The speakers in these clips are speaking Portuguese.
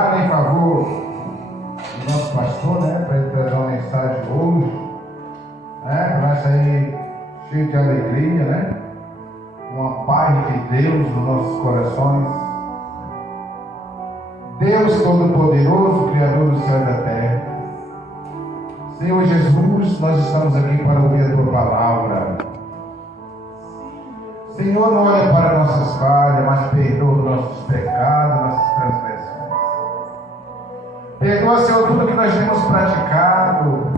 Em favor do nosso pastor, para ele trazer uma mensagem hoje, vai sair cheio de alegria, uma paz de Deus nos nossos corações. Deus Todo-Poderoso, Criador do céu e da terra, Senhor Jesus, nós estamos aqui para ouvir a Tua palavra. Senhor, não olha para nossas falhas, mas perdoa os nossos pecados, nossas transgressões. Perdoa, Senhor, tudo que nós temos praticado.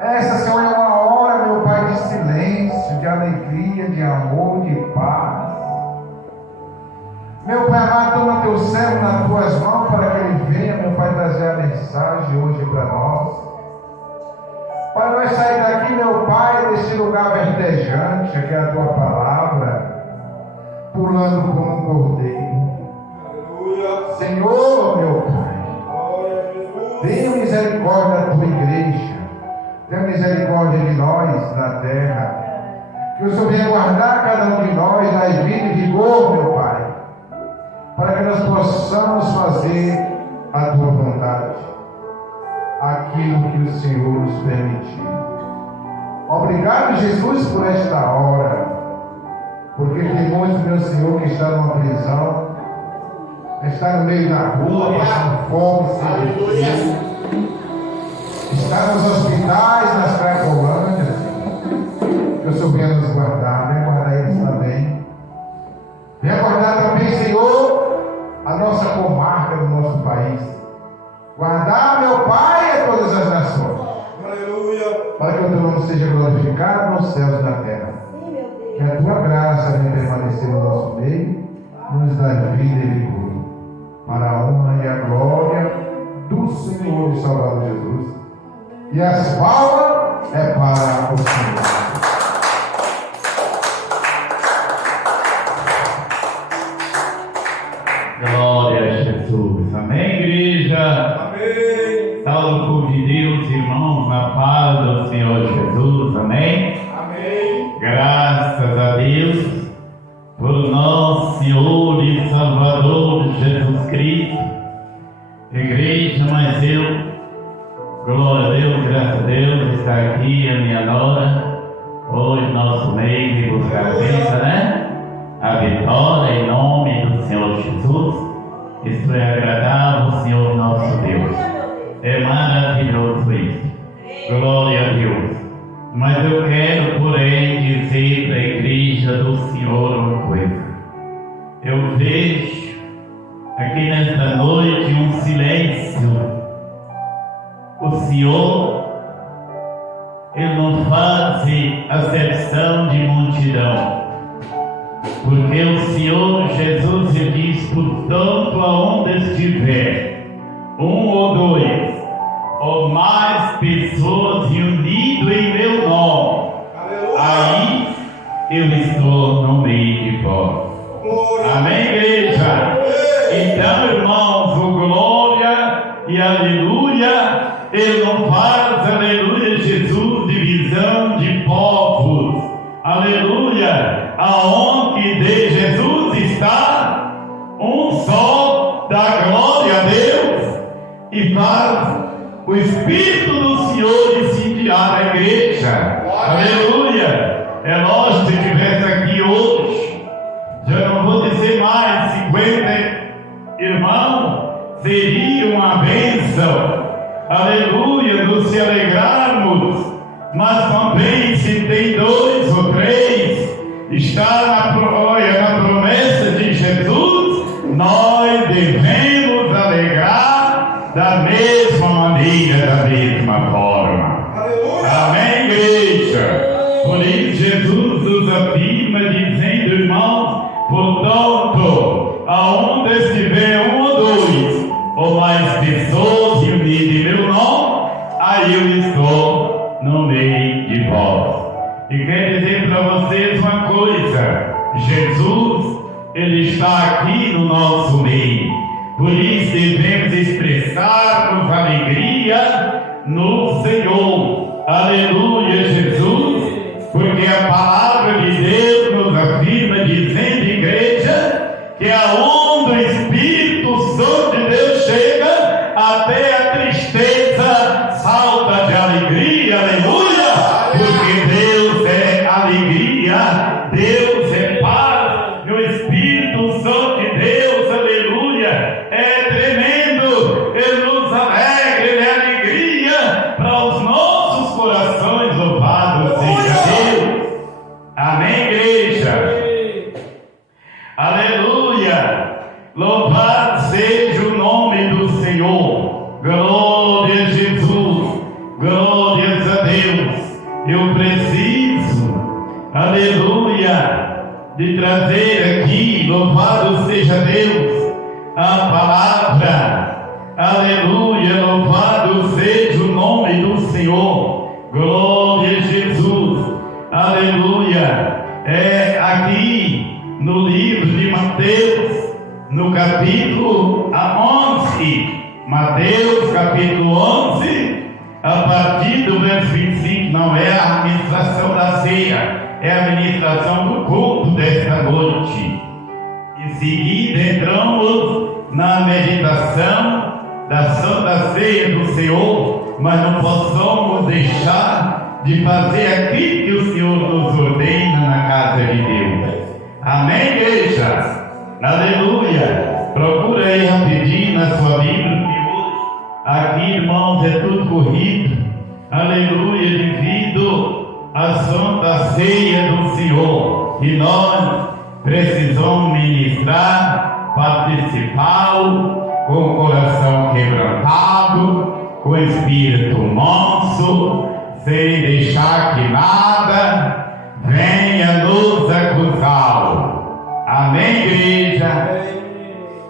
Essa, Senhor, é uma hora, meu Pai, de silêncio, de alegria, de amor, de paz. Meu Pai amado, toma teu servo nas tuas mãos para que ele venha, meu Pai, trazer a mensagem hoje para nós. Para nós sair daqui, meu Pai, desse lugar verdejante, que é a tua palavra, pulando como um cordeiro. Aleluia. Senhor, meu Pai, tenha misericórdia da tua igreja, tenha misericórdia de nós na terra, que o Senhor venha guardar cada um de nós, dar vida e vigor, meu Pai, para que nós possamos fazer a tua vontade, aquilo que o Senhor nos permitiu. Obrigado, Jesus, por esta hora, porque tem muitos, meu Senhor, que está numa prisão, está no meio da rua, passando fome, está nos hospitais, nas cracolândias. Que o Senhor venha nos guardar, venha guardar eles também. Venha guardar também, Senhor, a nossa comarca do nosso país. Guardar, meu Pai, a todas as nações. Aleluia. Para que o teu nome seja glorificado nos céus e na terra. Que a tua graça venha permanecer no nosso meio, nos dá vida e vigor. Para a honra e a glória do Senhor e Salvador Jesus. E as palmas é para o Senhor. Glória a Jesus. Amém, igreja? Amém. Salve o povo de Deus, irmãos, na paz do Senhor Jesus. Amém? Amém. Graças a Deus por nosso Senhor e Salvador Jesus Cristo. Igreja, mas eu, glória a Deus, graças a Deus, está aqui a minha nora, hoje nosso meio de buscar a vida, a vitória em nome do Senhor Jesus. Isso é agradável, Senhor nosso Deus. É maravilhoso isso. Glória a Deus. Mas eu quero, porém, dizer para a igreja do Senhor uma coisa. Eu vejo aqui nesta noite um silêncio. O Senhor, Ele não faz acepção de multidão. Porque o Senhor Jesus diz: portanto, aonde estiver um ou dois ou mais pessoas reunidas em meu nome, aí eu estou no meio de vós. Amém, igreja? Então, irmãos, o glória e aleluia, Ele não faz, aleluia, Jesus, divisão de povos. Aleluia, aonde de Jesus está um só, dá glória a Deus e faz o Espírito do Senhor incendiar a igreja. Aleluia. É lógico, se estivesse aqui hoje, já não vou dizer mais 50 irmãos, seria uma bênção. Aleluia, nos se alegrarmos. Mas também, se tem 2 ou 3, está na promessa de Jesus, nós devemos alegrar da mesma maneira, da mesma forma. Amém, igreja? Por isso Jesus nos afirma, dizendo, irmãos, portanto, aonde estiver um ou dois, ou mais pessoas reunidas em meu nome, aí eu estou no meio de vós. E quero dizer para vocês uma coisa: Jesus, Ele está aqui no nosso meio. Por isso devemos expressar-nos alegria no Senhor. Aleluia, Jesus, porque a palavra de Deus nos afirma, dizendo, igreja, que aonde o Espírito Santo de Deus palavra. Aleluia, louvado seja o nome do Senhor. Glória a Jesus. Aleluia. Aqui no livro de Mateus, no capítulo 11. Mateus, capítulo 11, a partir do verso 25, não é a administração da ceia, é a administração do culto desta noite. Em seguida, entramos na meditação da Santa Ceia do Senhor, mas não possamos deixar de fazer aquilo que o Senhor nos ordena na casa de Deus. Amém, igreja? Aleluia! Procura aí rapidinho na sua Bíblia, que hoje, aqui, irmãos, é tudo corrido. Aleluia, devido à Santa Ceia do Senhor. E nós precisamos ministrar, participar com o coração quebrantado, com o espírito manso, sem deixar que nada venha nos acusar. Amém, igreja?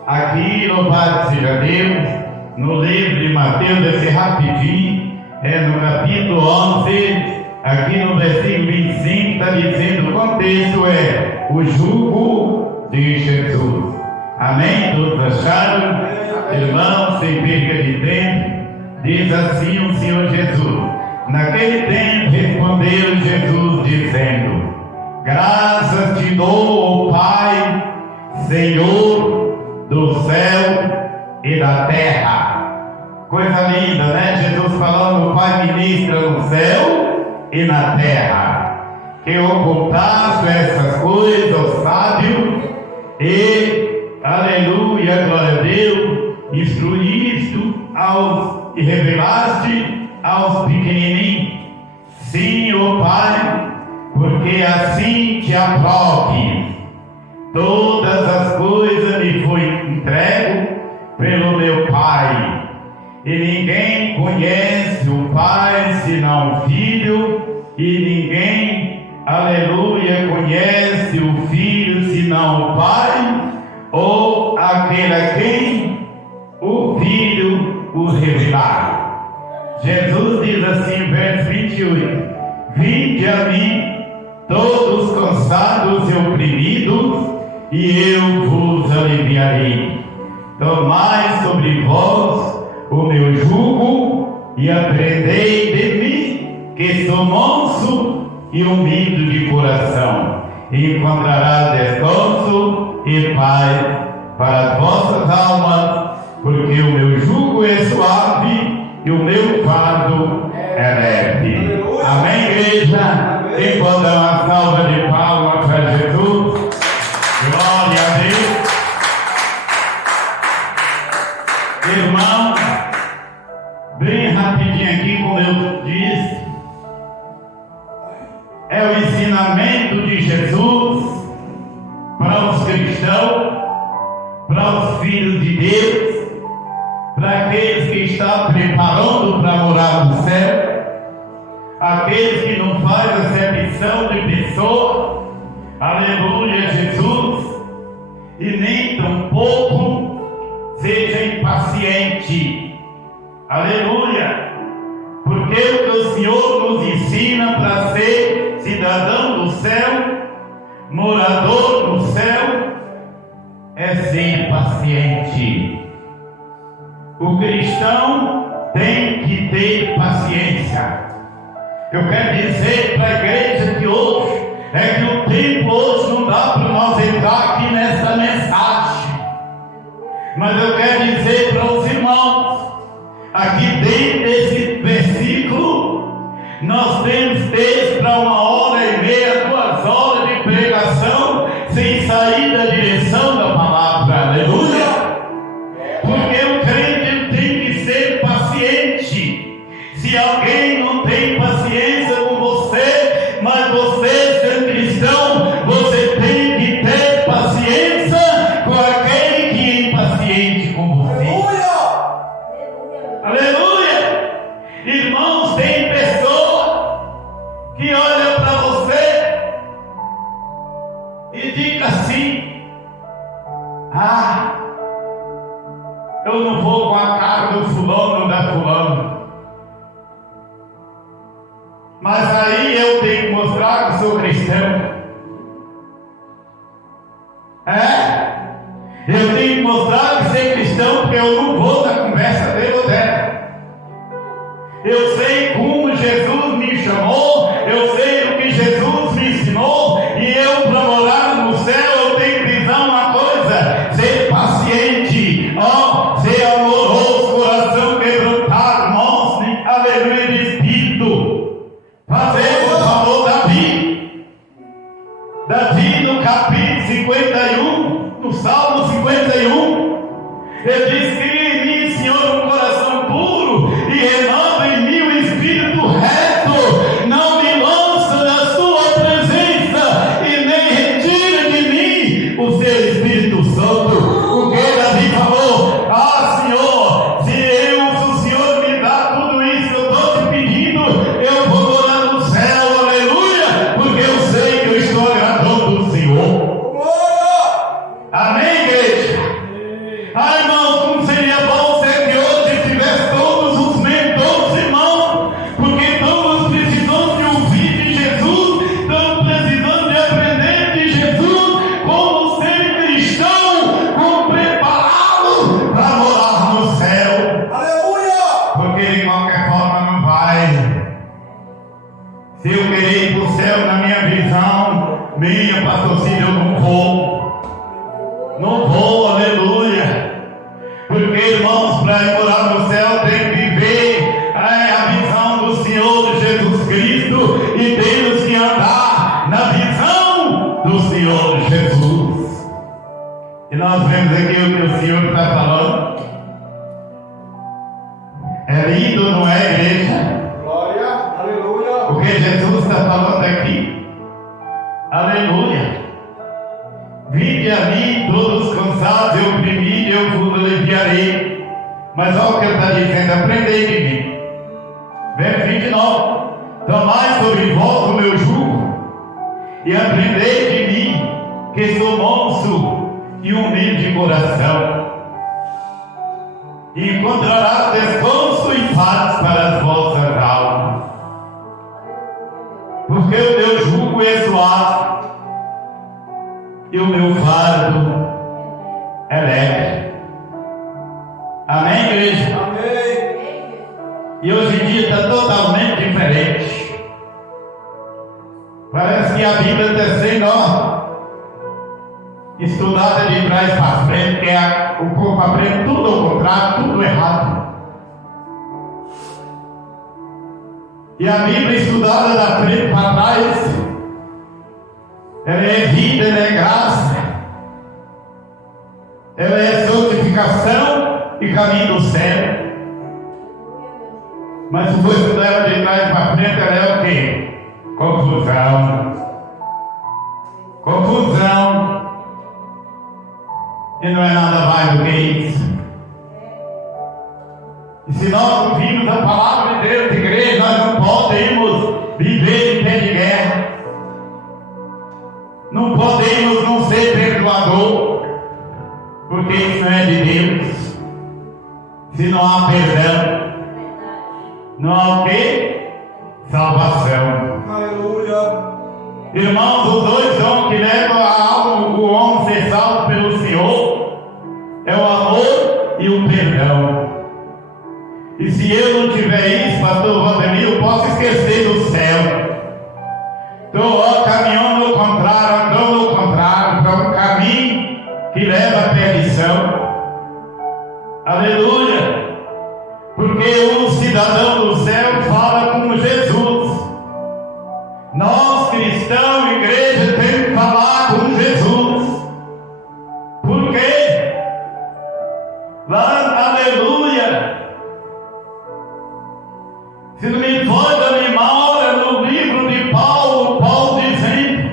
Aqui, louvado seja Deus, no livro de Mateus, esse rapidinho, no capítulo 11, aqui no versículo 25, está dizendo, o contexto é o jugo de Jesus. Amém? Todos acharam? Irmãos, sem perca de tempo, diz assim o Senhor Jesus. Naquele tempo respondeu Jesus dizendo: graças te dou, ó Pai, Senhor do céu e da terra. Coisa linda, né? Jesus falando, o Pai ministra no céu e na terra, que ocultasse essas coisas aos sábios e, aleluia, glória a Deus, instruíste e revelaste aos pequenininhos. Sim, ó Pai, porque assim te aprove. Todas as coisas me foi entregue pelo meu Pai, e ninguém conhece o Pai senão o Filho, e ninguém, aleluia, conhece o Filho senão o Pai, ou aquele a quem o Filho o revelar. Jesus diz assim, verso 28: vinde a mim, todos cansados e oprimidos, e eu vos aliviarei. Tomai sobre vós o meu jugo e aprendei de mim, que sou manso e humilde de coração, e encontrarás descanso e paz para as vossas almas, porque o meu jugo é suave e o meu fardo é leve. Amém, igreja? Quem pode dar uma salva de palmas para Jesus? Glória a Deus. Irmão, bem rapidinho aqui, como eu disse, é o ensinamento de Jesus para os cristãos, para os filhos de Deus, para aqueles que estão preparando para morar no céu, aqueles que não fazem acepção de pessoa, aleluia, Jesus, e nem tampouco seja impaciente, aleluia, porque o que o Senhor nos ensina para ser cidadão do céu, morador do céu, é ser paciente. O cristão tem que ter paciência. Eu quero dizer para a igreja que hoje, que o tempo hoje não dá para nós entrar aqui nessa mensagem, mas eu quero dizer para os irmãos, aqui dentro desse versículo, nós temos texto para 1h30, 2 horas de pregação, sem sair da direção da palavra, aleluia, porque o crente tem que ser paciente. Se alguém não tem paciência com você, mas você sendo cristão, você tem que ter paciência com aquele que é impaciente com você. Aleluia! Irmãos, tem pessoa que olha para você e diz assim: Eu não vou com a cara do fulano ou da fulana. Mas aí eu tenho que mostrar que sou cristão. Eu tenho que mostrar que ser cristão, porque eu não vou na conversa dele ou dela. Eu sei como Jesus me chamou, eu sei o que Jesus me ensinou, e eu, para morar no céu, eu tenho que dizer uma coisa: ser paciente, ser amoroso, coração quebrantado, manso, aleluia, de espírito. Fazer o favor Davi no capítulo 51, no Salmo 51, ele diz: cria em mim, Senhor, um coração puro e renova em mim o espírito reto. Não me lança da sua presença e nem retira de mim o seu Espírito Santo. Porque Davi falou: Senhor, se o Senhor me dá tudo isso que eu estou te pedindo, eu vou morar no céu, aleluia, porque eu sei que eu estou agradando o Senhor. Amém, igreja? Irmãos, como seria bom ser que hoje tivesse todos os mentores, irmãos, porque estamos precisando de ouvir de Jesus, estamos precisando de aprender de Jesus, como ser cristão, como prepará-lo para morar no céu. Aleluia! Porque de qualquer forma não vai. Se eu querer ir para o céu na minha visão, minha pastor Cílio, eu não vou. Não vou, aleluia. Porque, irmãos, para ir morar no céu tem que viver a visão do Senhor Jesus Cristo, e temos que andar na visão do Senhor Jesus. E nós vemos aqui o que o Senhor está falando. É lindo, não é, igreja? Glória, aleluia. O que Jesus está falando aqui. Aleluia. Vinde a mim, todos cansados e oprimidos, eu vos aliviarei. Mas olha o que ele está dizendo: aprendei de mim. Verso 29. Tomai sobre vós o meu jugo, e aprendei de mim, que sou manso e humilde de coração, e encontrarás descanso e paz para as vossas almas. Porque o meu jugo é suave e o meu fardo é leve. Amém, igreja? Amém. E hoje em dia está totalmente diferente. Parece que a Bíblia está sendo estudada de trás para frente, que o povo aprende tudo ao contrário, tudo errado. E a Bíblia estudada da frente para trás, ela é vida, ela é graça, ela é santificação e caminho do céu. Mas se for estudar ela de trás para frente, ela é o quê? Confusão. Confusão. E não é nada mais do que isso. E se nós ouvirmos a palavra de Deus, igreja, nós não podemos viver em pé de guerra. Não podemos não ser perdoador, porque isso não é de Deus. Se não há perdão, não há o quê? Salvação. Aleluia. Irmãos, os dois dons que levam a alma, o homem ser salvo pelo Senhor, é o amor e o perdão. E se eu não tiver isso, pastor Valdemir, eu posso esquecer do céu. Estou caminhando ao contrário, andando ao contrário, para um caminho que leva à perdição. Aleluia! Porque o cidadão do céu fala como Jesus. Nós, cristãos, igreja, temos que falar com Jesus. Por quê? Lá, aleluia! Se não me pode da memória, no livro de Paulo dizendo: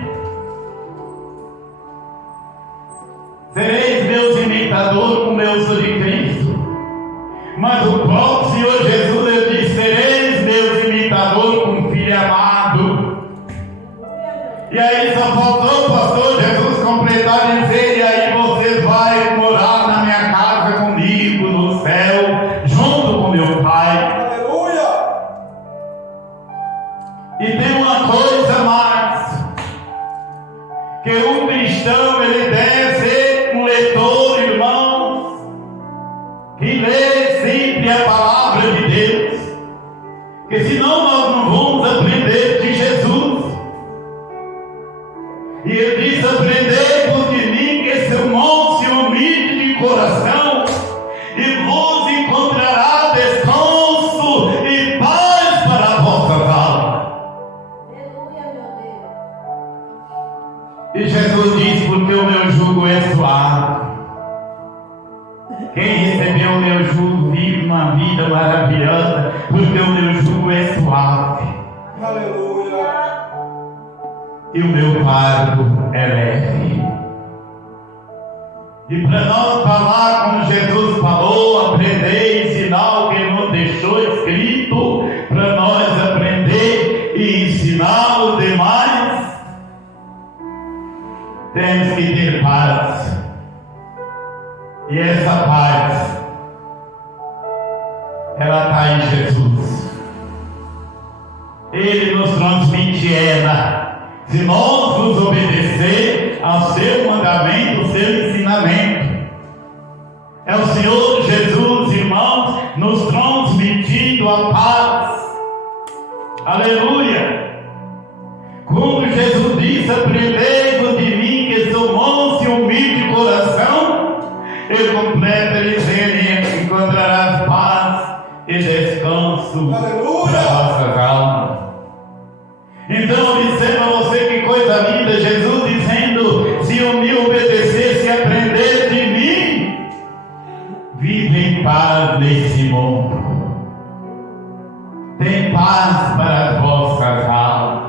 sereis meus imitadores como eu sou de Cristo. Mas o próprio Senhor Jesus, ele diz: sereis meus imitadores como filho amado. E aí só faltou o pastor Jesus completar e dizer: e aí vocês vão morar na minha casa comigo no sempre a palavra de Deus, porque senão nós não vamos aprender de Jesus. E ele diz: aprendei-vos de mim, que sou manso e humilde de coração, e vos encontrará descanso e paz para a vossa alma. Aleluia, meu Deus. E Jesus diz: porque o meu jugo é suave. Quem recebeu o meu jugo vive uma vida maravilhosa, porque o meu jugo é suave. Aleluia. E o meu fardo é leve. E para nós falar como Jesus falou, aprender e ensinar o que Ele nos deixou escrito, para nós aprender e ensinar os demais, temos que ter paz. E essa paz, ela está em Jesus. Ele nos transmite ela. Se nós nos obedecer ao seu mandamento, ao seu ensinamento. É o Senhor Jesus, irmãos, nos transmitindo a paz. Aleluia! Quando Jesus disse: aprendei-vos de mim, que sou manso e humilde de coração, Ele completa dizendo: encontrarás paz e descanso para as vossas almas. Então, dizendo a você, que coisa linda, Jesus dizendo: se eu me obedecer, se aprender de mim, vive em paz nesse mundo. Tem paz para as vossas almas.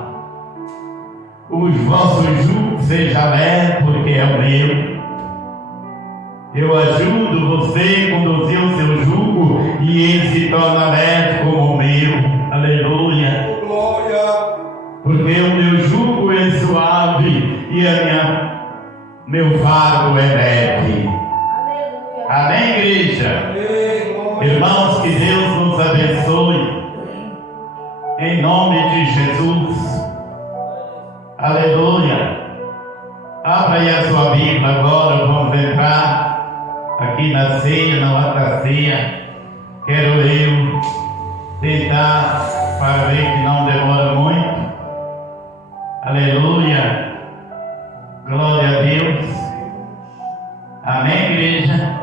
Os vossos jugos seja leve, porque é o meu. Eu ajudo você a conduzir o seu jugo, e ele se torna leve como o meu. Aleluia. Glória. Porque o meu jugo é suave e meu fardo é leve. Aleluia. Amém, igreja? Amém. Glória. Irmãos, que Deus nos abençoe. Em nome de Jesus. Aleluia. Abra aí a sua Bíblia agora. Vamos entrar aqui na ceia, na outra ceia. Quero eu tentar, para ver que não demora muito. Aleluia. Glória a Deus. Amém, igreja?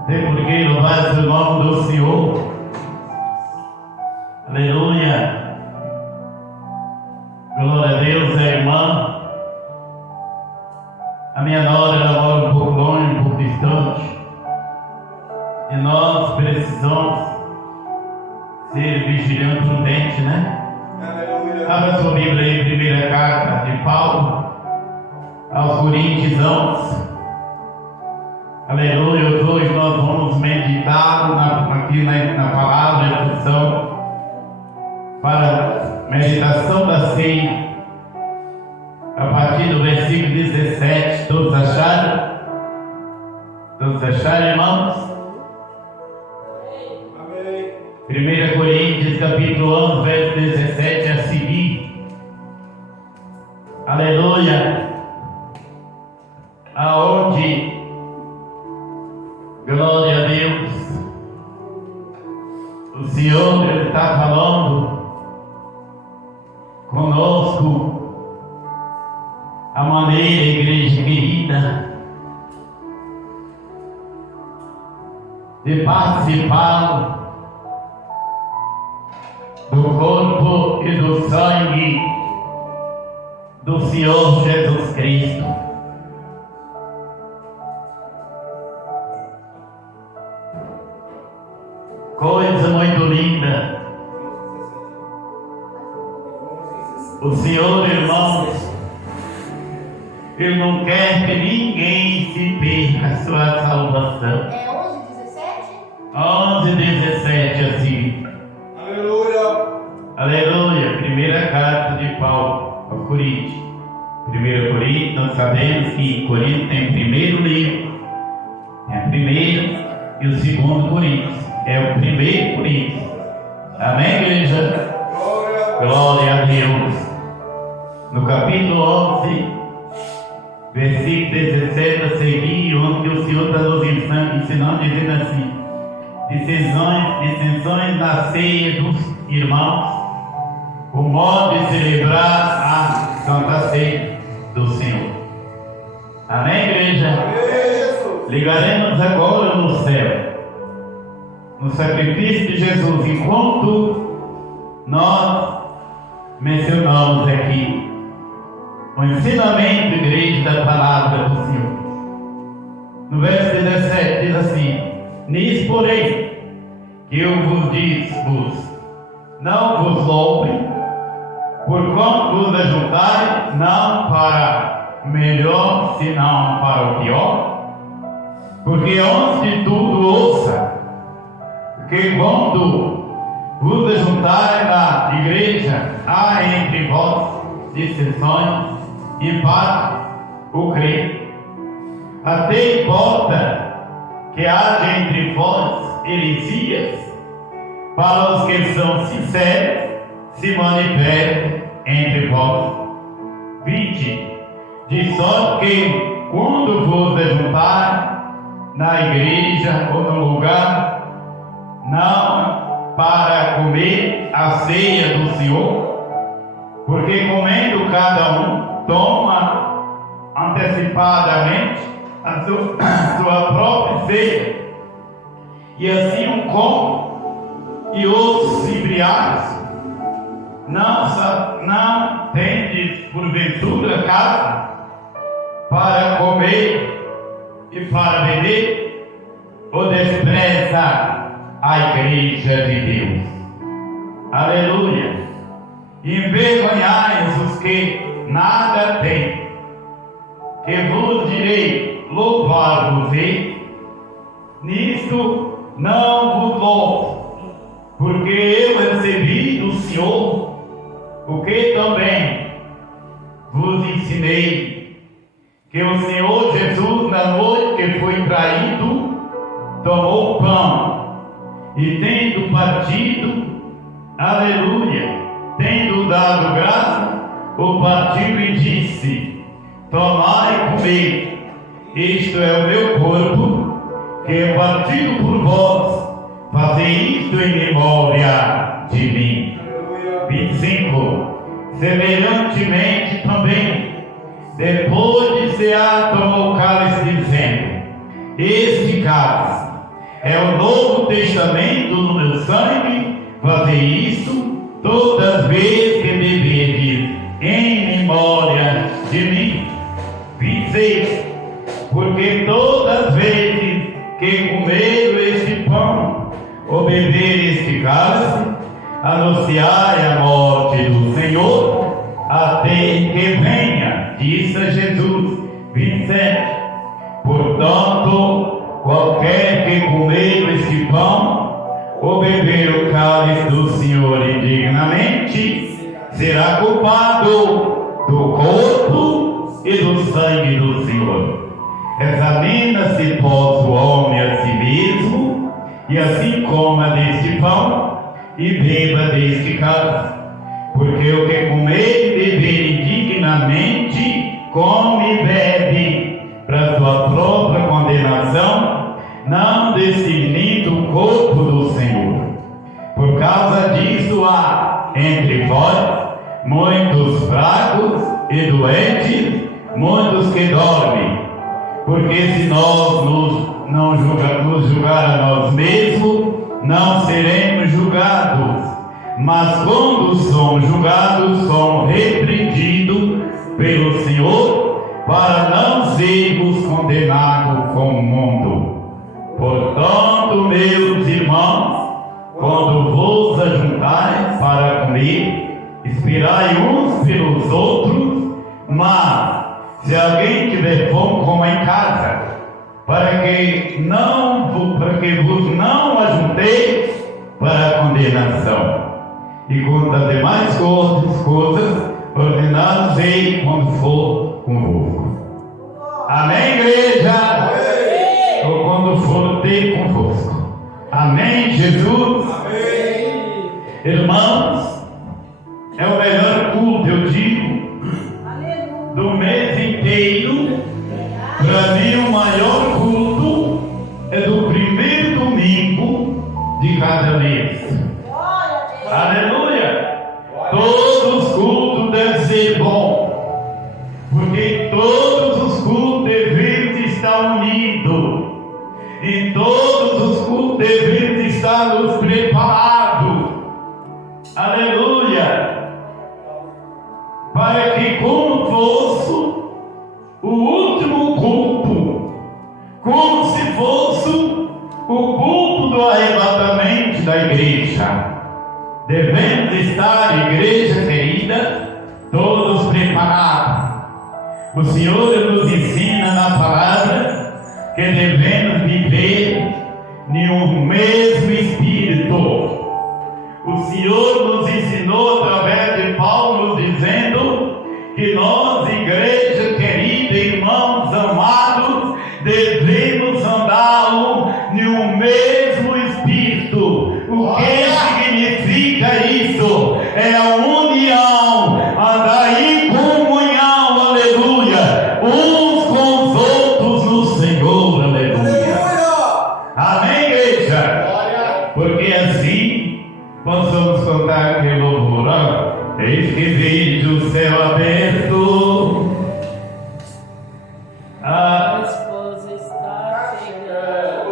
Até porque louvado o nome do Senhor. Aleluia. Glória a Deus, a irmã. A minha nora, ela mora um pouco longe, um pouco distante. E nós precisamos ser vigilantes, prudentes, né? Aleluia. Abra sua Bíblia aí, primeira carta de Paulo aos Coríntios. Aleluia. Hoje nós vamos meditar aqui na palavra de instrução para meditação da ceia, a partir do versículo 17. Todos acharam? Todos acharam, irmãos? Amém. 1 Coríntios capítulo 11, verso 17 a seguir. Aleluia. Aonde, glória a Deus, o Senhor está falando conosco a maneira, igreja querida, de participar do corpo e do sangue do Senhor Jesus Cristo. Coisa muito linda. O Senhor, irmãos, Ele não quer que ninguém se perca a sua salvação. É 11:17? 11:17 assim. Aleluia. Aleluia. Primeira carta de Paulo aos Coríntios. 1 Coríntios, nós sabemos que Coríntios tem o primeiro livro, tem a primeira e o segundo Coríntios. É o primeiro Coríntios. Amém, igreja? Glória. Glória a Deus. No capítulo 11, versículo 17 a seguir, onde o Senhor está nos ensinando, dizendo assim: distinções na ceia dos irmãos, o modo de celebrar a Santa Ceia do Senhor. Amém, igreja? Ligaremos agora no céu, no sacrifício de Jesus, enquanto nós mencionamos aqui o ensinamento, igreja, da palavra do Senhor. No verso 17 diz assim: nisso, porém, que eu vos disse, não vos louve, porquanto vos ajuntai, não para melhor, senão para o pior. Porque antes de tudo ouça, que quando vos ajuntai na igreja, há entre vós dissensões e para o crer. Até importa que haja entre vós heresias, para os que são sinceros se manifestem entre vós. 20. De sorte que quando vos ajuntar na igreja ou no lugar, não para comer a ceia do Senhor, porque comendo cada um toma antecipadamente a sua própria ceia, e assim um come e outros se embriagam. Não tendes porventura casa para comer e para beber, ou despreza a igreja de Deus? Aleluia! Envergonhais os que nada têm, que vos direi, louvar-vos-ei. Nisto não vos louvo, porque eu recebi do Senhor o que também vos ensinei, que o Senhor Jesus, na noite que foi traído, tomou o pão, e tendo partido, aleluia, tendo dado graça, o partiu e disse: tomai e comei, isto é o meu corpo, que é partido por vós, fazei isto em memória de mim. 25. Semelhantemente também, depois de cear, tomou o cálice, dizendo: este cálice é o Novo Testamento no meu sangue, fazei isto todas as vezes que beberdes em memória de mim. 26. Porque todas as vezes que comer este pão ou beber este cálice, anunciai a morte do Senhor até que venha, disse Jesus. 27. Portanto, qualquer que comer este pão ou beber o cálice do Senhor indignamente, será culpado do corpo e do sangue do Senhor. Examina-se, pois, o homem a si mesmo, e assim coma deste pão e beba deste cálice. Porque o que comer e beber indignamente, come e bebe para sua própria condenação, não discernindo o corpo do Senhor. Por causa disso há entre vós muitos fracos e doentes, muitos que dormem. Porque se nós nos julgar a nós mesmos, não seremos julgados. Mas quando somos julgados, somos repreendidos pelo Senhor, para não sermos condenados com o mundo. Portanto, meus irmãos, quando vos ajuntais para comer, esperai uns pelos outros. Mas se alguém tiver fome, coma em casa, para que vos não ajunteis para a condenação. E quanto às demais coisas, ordenar-vos-ei quando for convosco. Amém, igreja? Amém. Ou quando for ter convosco. Amém, Jesus? Amém. Irmãos, é o melhor culto, eu digo, do mês inteiro. Para mim, o maior culto é do primeiro domingo de cada mês. Glória a Deus. Aleluia! Todos os cultos devem ser bons, porque todos os cultos devem estar unidos, e todos os cultos devem estar nos preparados. Aleluia! Para que, como fosse o último culto, como se fosse o culto do arrebatamento da igreja, devemos estar, igreja querida, todos preparados. O Senhor nos ensina na palavra que devemos viver em um mesmo Espírito. O Senhor nos ensinou através de Paulo, dizendo que nós, igreja querida, irmãos amados, devemos andar em um mesmo Espírito. O que significa isso? É a união, andar em comunhão, aleluia, uns com os outros no Senhor, aleluia. Amém, igreja? Porque assim possamos cantar aquele louvor. Eis que vejo o céu aberto, A esposa está chegando.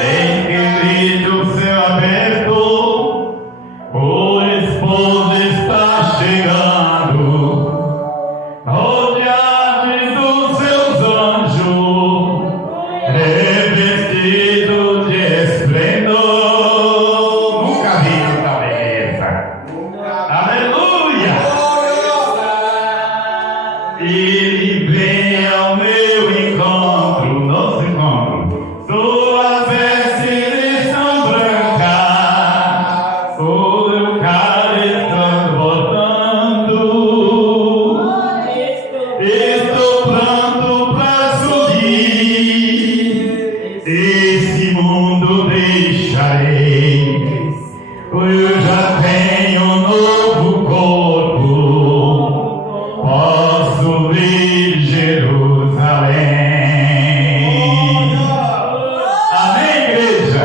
eis que vejo o céu aberto, o esposo está chegando, rodeado dos seus anjos, revestido de esplendor. Nunca vi tanta beleza. Aleluia! Ele vem ao meu encontro, nosso encontro. Suas vestes estão brancas, o meu cálice transbordando. Estou pronto para subir, esse mundo deixarei. Eu já tenho um novo corpo, posso ver Jerusalém. Amém, igreja?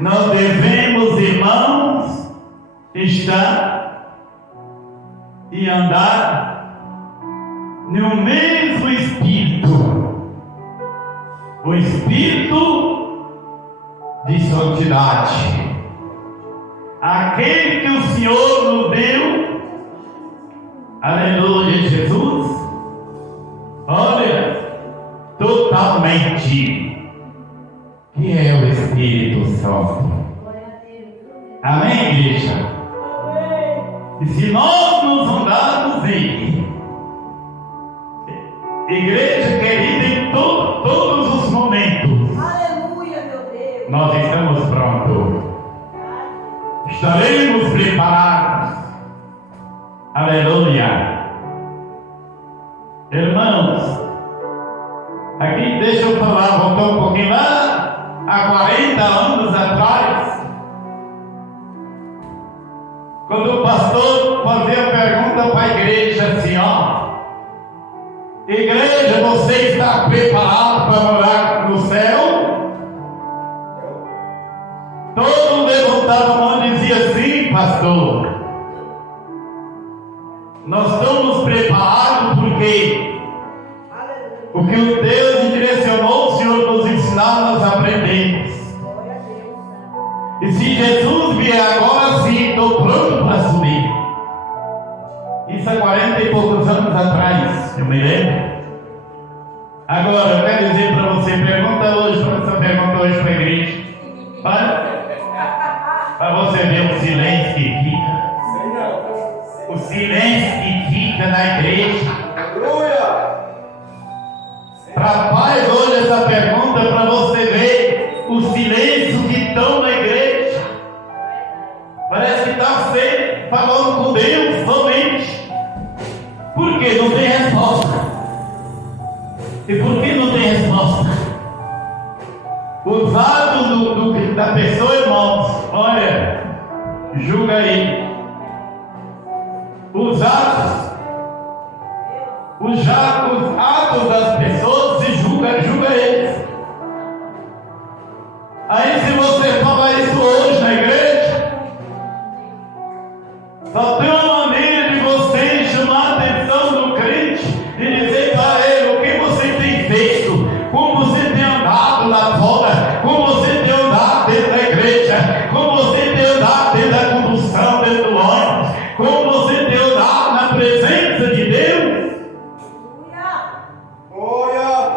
Nós devemos, irmãos, estar e andar no mesmo Espírito, o Espírito de santidade, aquele que o Senhor nos deu. Aleluia, Jesus. Olha, totalmente, que é o Espírito Santo. Glória a Deus. Amém, igreja? E se nós nos andarmos em igreja querida, em todos os momentos, Aleluia, meu Deus. nós estamos prontos, estaremos preparados. Aleluia. Irmãos, aqui deixa eu falar, voltar um pouquinho lá, há 40 anos atrás, quando o pastor fazia a pergunta para a igreja assim, igreja, você está preparado para morar no céu? Todo mundo levantava a mão e dizia assim, pastor, nós estamos preparados porque o que o Deus direcionou, o Senhor nos ensinar, nós aprendemos. Glória a Deus. E se Jesus vier agora, sim, estou pronto para subir. Isso há 40 e poucos anos atrás, eu me lembro. Agora, eu quero dizer para você, pergunta hoje, para essa pergunta hoje para a igreja. Para você ver o silêncio que fica. O silêncio que fica na igreja. Rapaz, olha essa pergunta para você ver o silêncio que estão na igreja. Parece que está falando com Deus somente. Por quê? Não tem resposta. E por que não tem resposta? Os atos da pessoa, irmãos, olha, julga aí. Os atos das pessoas se julga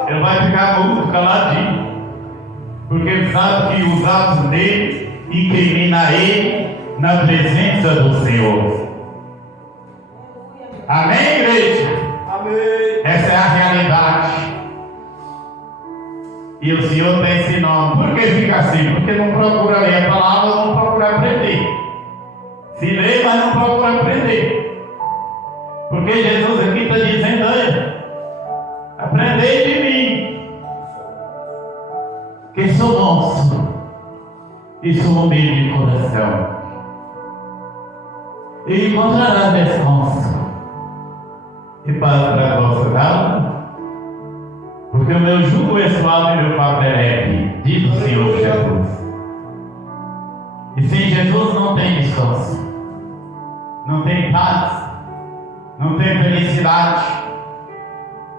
ele vai ficar muito caladinho. Porque ele sabe que os atos dele incrimina ele na presença do Senhor. Amém, igreja? Amém. Essa é a realidade. E o Senhor tem esse nome. Por que fica assim? Porque não procura ler a palavra, não procura aprender. Se lê, mas não procura aprender. Porque Jesus aqui está dizendo: olha, aprendei de mim, que sou manso e sou humilde de coração, e encontrarás descanso e paz para a vossa alma, porque o meu jugo é suave e o meu fardo é leve, diz o Senhor Jesus. E sem Jesus não tem descanso, não tem paz, não tem felicidade.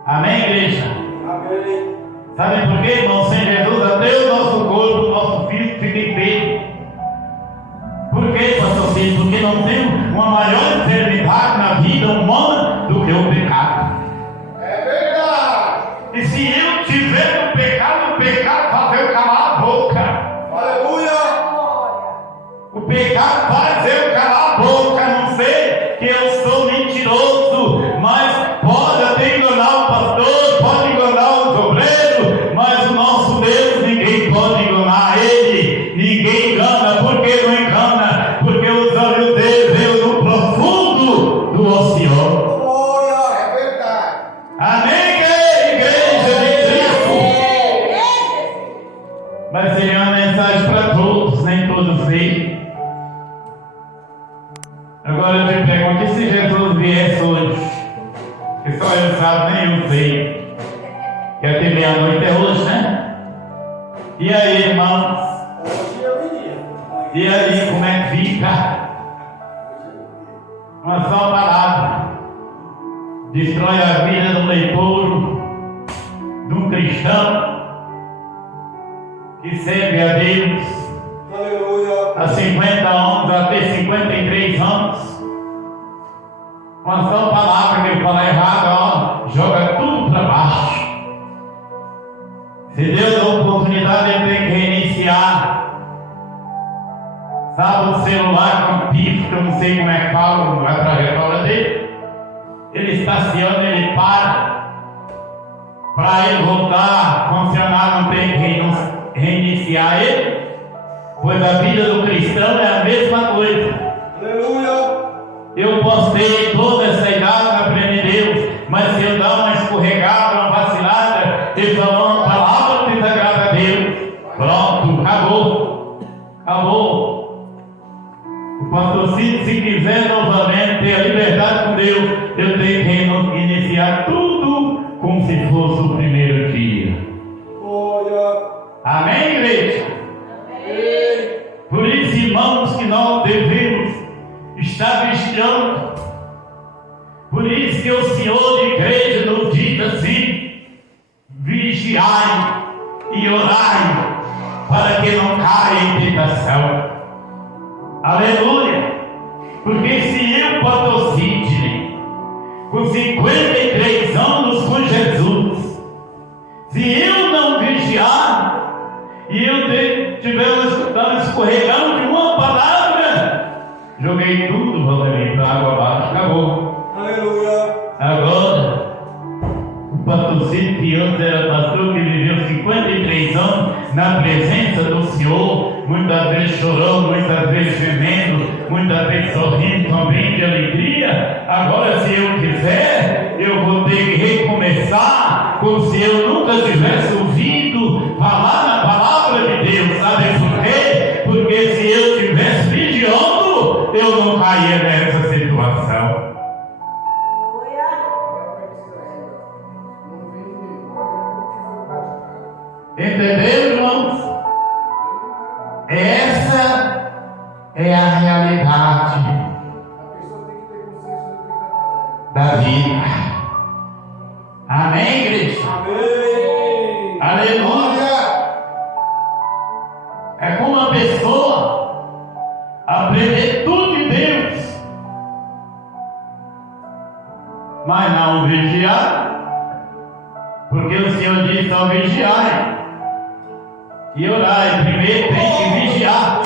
Amém, igreja? Amém. Sabe por quê, irmão? Sem Jesus até o nosso corpo, o nosso físico fica enfermo. Por quê, pastor Cid? Porque não tem uma maior enfermidade na vida humana do que o pecado. É verdade. E se eu tiver no pecado, o pecado faz eu calar a boca. Aleluia. O pecado faz eu calar a boca. Não sei que eu sou mentiroso, mas pode até enganar o pastor, pode enganar os obreiros, mas o nosso Deus, ninguém pode enganar ele. Ninguém engana. Por que não engana? Porque os olhos dele veem no profundo do oceano. Glória. É verdade. Amém, igreja de Cristo? Mas seria uma mensagem para todos, nem todos veem. Agora eu te pergunto: e se Jesus viesse hoje? Que só ele sabe, nem eu sei. Que até meia-noite é hoje, né? E aí, irmãos? Hoje eu iria. E aí, como é que fica? Uma só palavra destrói a vida de um leitor, de um cristão que serve a Deus Aleluia. há 50 anos, até 53 anos. Uma só palavra que ele fala errado, ó, joga tudo para baixo. Se Deus dá oportunidade, ele tem que reiniciar. Sabe, o celular com pif, que eu não sei como é que fala a trajetória dele. Ele estaciona, ele para ele voltar a funcionar, não tem que reiniciar ele, pois a vida do cristão é a mesma coisa. Aleluia. Eu posso ter toda essa idade na frente de Deus, mas se eu dar uma escorregada, uma vacilada, eu falar uma palavra que desagrada a Deus, pronto, acabou. O pastor Cid, se quiser novamente ter a liberdade com Deus, eu tenho que iniciar tudo como se fosse o primeiro dia. Glória. Amém, igreja? Amém. Por isso, irmãos, que nós devemos estar vigiando. Por isso que o Senhor de igreja nos diz assim: vigiai e orai, para que não caia em tentação. Aleluia! Porque se eu, pastor Sidney, com 53 anos com Jesus, se eu não vigiar e eu tiver um escorregão de uma palavra, joguei tudo, Valdemir, para água abaixo, acabou. Aleluia. Agora, o pastor Cid, que antes era pastor, que viveu 53 anos na presença do Senhor, muitas vezes chorando, muitas vezes gemendo, muitas vezes sorrindo também de alegria. Agora, se eu quiser, eu vou ter que recomeçar como se eu nunca tivesse ouvido falar na palavra de Deus. Sabe por quê? Porque se eu estivesse vigiando, eu não caía nessa situação. Entendeu, irmãos? Essa é a realidade da vida. Amém, igreja? Amém. Aleluia! É como uma pessoa aprender tudo de Deus, mas não vigiar. Porque o Senhor diz: só vigiai e orai. Primeiro tem que vigiar.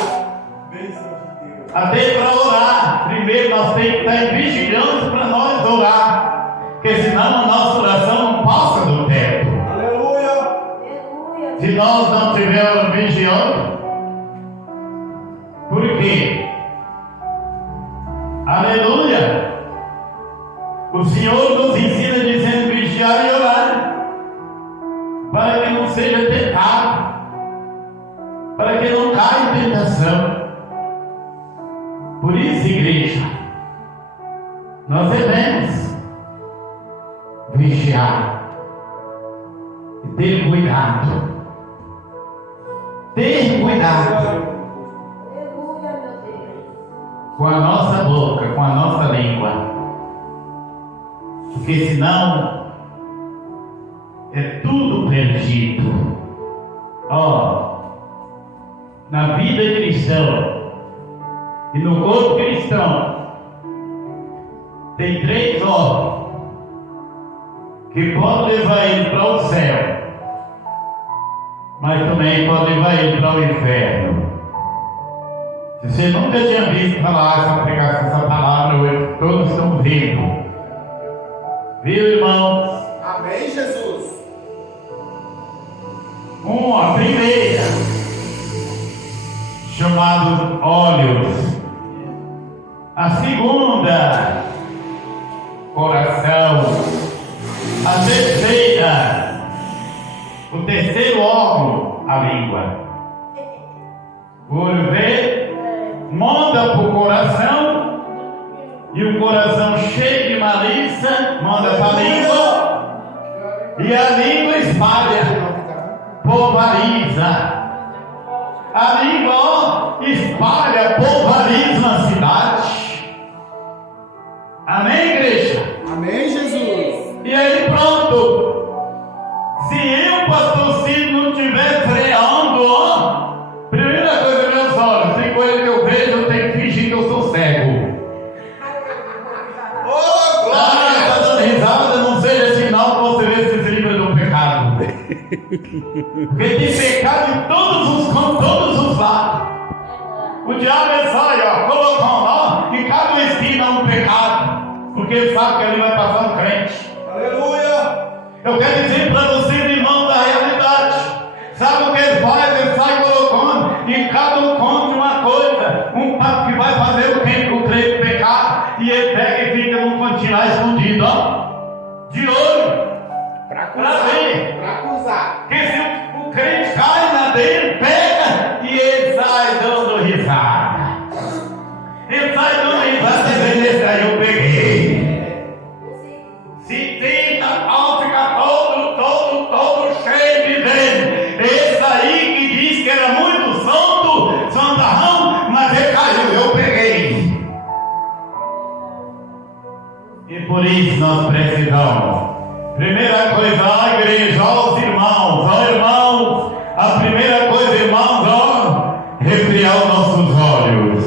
Até para orar, primeiro nós temos que estar em vigilância para nós orar. Porque senão a nossa oração não passa do teto. Aleluia. Se nós não estivermos vigiando, por quê? Aleluia! O Senhor nos ensina dizendo: vigiar e orar, para que não seja tentado, para que não caia em tentação. Por isso, igreja, nós devemos vigiar e ter cuidado. Ter cuidado Aleluia, meu Deus. com a nossa boca, com a nossa língua, porque senão é tudo perdido. Na vida cristã e no corpo cristão tem 3 órgãos que podem levar ele para o céu, mas também podem levar ele para o inferno. Se você nunca tinha visto falar essa palavra hoje, todos estão vendo. Viu, irmãos? Amém, Jesus. A primeira, chamado olhos. A segunda, coração. A terceira, o terceiro órgão, a língua. O olho vê, manda para o coração, e o coração cheio de malícia manda para a língua, e a língua espalha, pulveriza. A língua espalha, pulveriza na cidade. Amém, igreja? Amém, Jesus. E aí pronto. Se eu, pastor Cid, não estiver freando, primeira coisa, meus olhos, tem coisa que eu vejo, eu tenho que fingir que eu sou cego. Oh, glória. Tá dando risada, não seja sinal que você vê se livra do pecado. Porque tem pecado em todos os lados. O diabo é só, colocando em cada esquina um pecado, porque ele sabe que ali vai passar um crente. Aleluia. Eu quero dizer para vocês, irmãos, da realidade. Sabe o que ele faz? Ele sai colocando em cada um conte uma coisa, um papo que vai fazer o crente pecar, e ele pega e fica num continho lá escondido, de olho, para ver. Para acusar. Porque se o crente cai na dele, pega e ele sai dando risada. Ele sai dando risada, dizendo: esse aí eu peguei. Se tenta, fica todo cheio de dentro. Esse aí que diz que era muito santarrão, mas ele caiu, eu peguei. E por isso nós precisamos. Primeira coisa, igreja, os irmãos, a primeira coisa, irmãos, refriar os nossos olhos.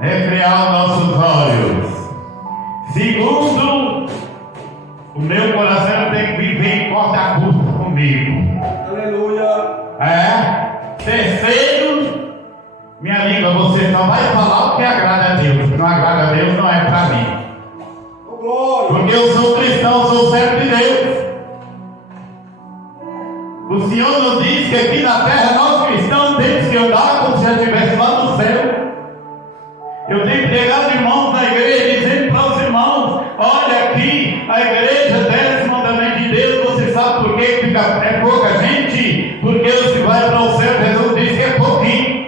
Refriar os nossos olhos. Segundo, o meu coração tem que viver em corta-curta comigo. Aleluia. Terceiro, minha língua, você só vai falar o que agrada a Deus. O que não agrada a Deus não é para mim. Oh, glória. Porque eu sou cristão, sou servo de Deus. O Senhor nos diz que aqui na terra nós cristãos temos que andar como se já estivesse lá no céu. Eu tenho que pegar os irmãos da igreja dizendo para os irmãos: olha aqui, a igreja desce o mandamento de Deus. Você sabe por que é pouca gente? Porque se vai para o céu, Jesus disse que é pouquinho.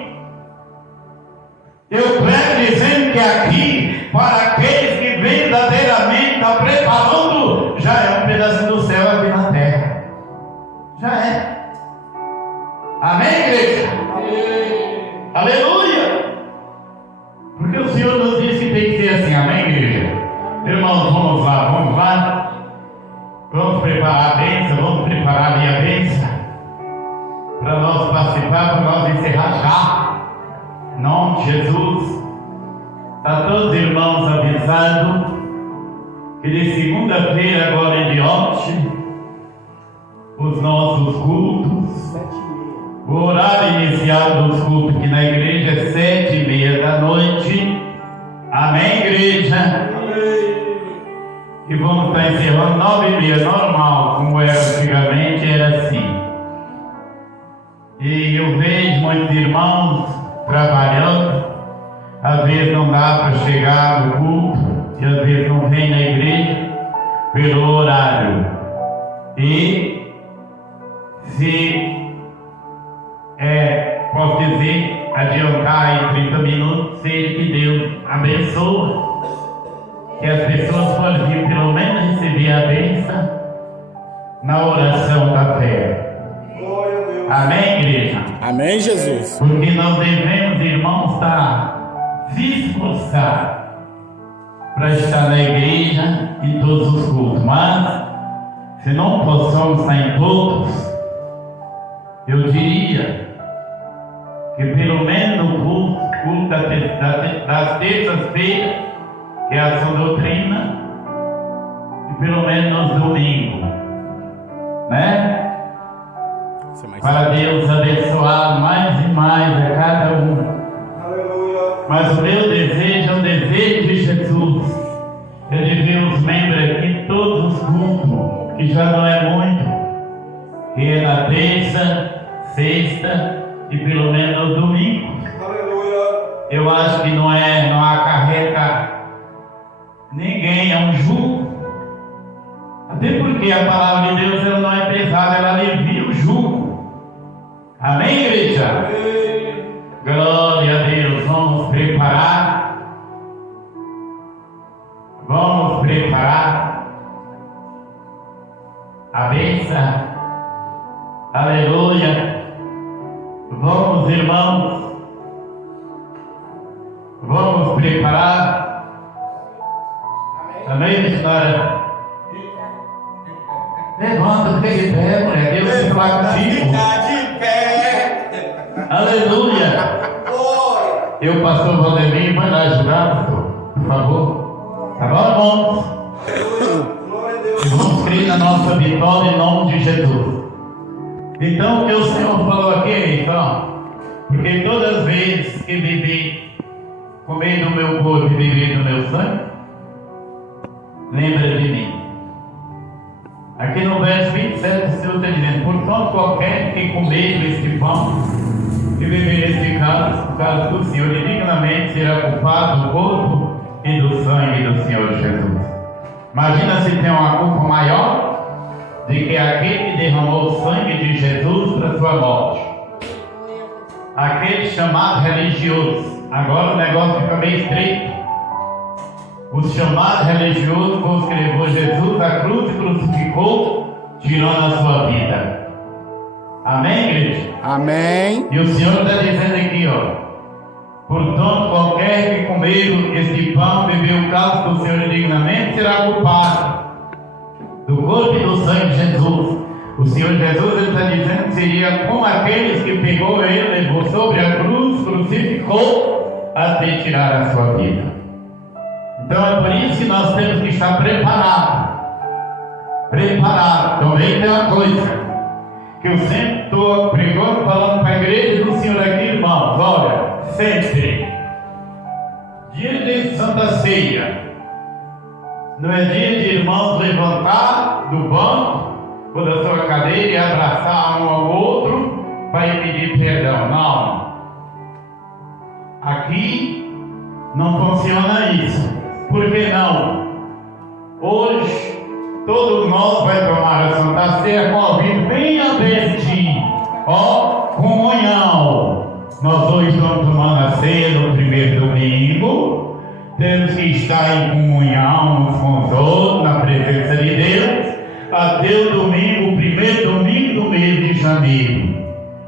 Eu prego dizendo que aqui, para aqueles que verdadeiramente estão preparando, já é um pedacinho do céu aqui na terra. Já é. Amém, igreja? Amém. Aleluia! Porque o Senhor nos disse que tem que ser assim. Amém, igreja? Irmãos, vamos lá. Vamos preparar a bênção, vamos preparar a minha bênção para nós participar, para nós encerrar já. Em nome de Jesus. Está todos os irmãos avisando que E de segunda-feira agora em diante, os nossos cultos, o horário inicial dos cultos aqui na igreja é 7:30 da noite. Amém, igreja? Amém. E vamos estar encerrando 9:30, normal, como era antigamente, era assim. E eu vejo muitos irmãos trabalhando, às vezes não dá para chegar no culto, e às vezes não vem na igreja pelo horário. E se posso dizer, adiantar em 30 minutos, seja que Deus abençoe, que as pessoas possam pelo menos receber a bênção na oração da fé. Glória a Deus. Amém, igreja? Amém, Jesus. Porque nós devemos, irmãos, se esforçar para estar na igreja em todos os cultos. Mas, se não possamos estar em todos, eu diria que pelo menos no culto das terças-feiras, que é a sua doutrina, e pelo menos nos domingos, né? Para Deus abençoar mais e mais a cada um. Aleluia. Mas o meu desejo é o desejo de Jesus, é de ver os membros aqui em todos os cultos, que já não é muito, que é na terça, sexta e pelo menos no domingo. Aleluia. Eu acho que não acarreta ninguém, é um jugo. Até porque a palavra de Deus ela não é pesada, ela alivia o jugo. Amém, igreja? Amém. Glória a Deus. Vamos preparar a bênção. Aleluia. Vamos, irmãos. Vamos preparar. Amém, missionária? Levanta, fica de pé, mulher. Deus se fala contigo. Fica de pé. Aleluia. Glória. Eu, pastor Valdemir, vai lá ajudar, pastor, por favor. Tá bom, irmãos? Glória a E Deus. vamos crer na nossa vitória em nome de Jesus. Então, o que o Senhor falou aqui, então, porque todas as vezes que bebi, comer do meu corpo e beber do meu sangue, lembra de mim. Aqui no verso 27, o Senhor está dizendo: portanto, qualquer que comer este pão e beber este cálice do Senhor, indignamente será culpado do corpo e do sangue do Senhor Jesus. Imagina se tem uma culpa maior de que aquele que derramou o sangue de Jesus para sua morte. Aquele chamado religioso. Agora o negócio fica meio estreito. Os chamados religiosos vão levou Jesus à cruz e crucificou, tirando a sua vida. Amém, igreja? Amém. E o Senhor está dizendo aqui, ó: portanto, qualquer que comer este pão, beber o cálice do Senhor indignamente, será culpado do corpo e do sangue de Jesus. O Senhor Jesus ele está dizendo que seria como aqueles que pegou ele, levou sobre a cruz, crucificou, até tirar a sua vida. Então é por isso que nós temos que estar preparados. Também tem uma coisa que eu sempre estou pregando, falando para a igreja do Senhor aqui, irmãos. Olha, sempre, dia de Santa Ceia, não é dia de irmãos levantar do banco ou da sua cadeira e abraçar um ao outro para pedir perdão. Não. Aqui não funciona isso. Por que não? Hoje, todos nós vamos tomar a Santa Ceia com a vida bem a vestir. Ó, comunhão. Nós hoje estamos tomando a ceia no primeiro domingo. Temos que estar em comunhão uns com os outros, na presença de Deus, até o domingo, o primeiro domingo do mês de janeiro.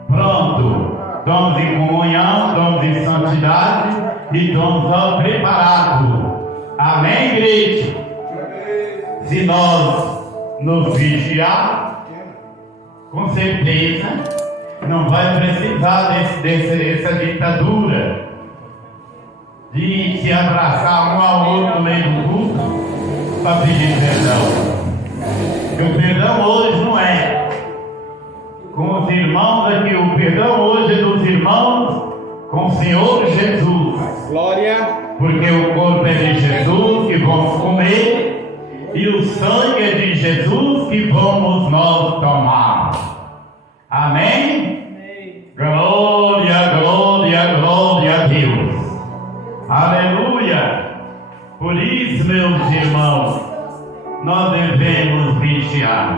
Pronto. Estamos em comunhão, estamos em santidade e estamos preparados. Amém, igreja? Se nós nos vigiar, com certeza não vai precisar dessa ditadura de se abraçar um ao outro no meio do culto para pedir perdão. E o perdão hoje não é com os irmãos aqui, o perdão hoje é dos irmãos com o Senhor Jesus. Glória. Porque o corpo é de Jesus que vamos comer e o sangue é de Jesus que vamos nós tomar. Amém? Glória, glória, glória a Deus. Aleluia. Por isso, meus irmãos, nós devemos vigiar.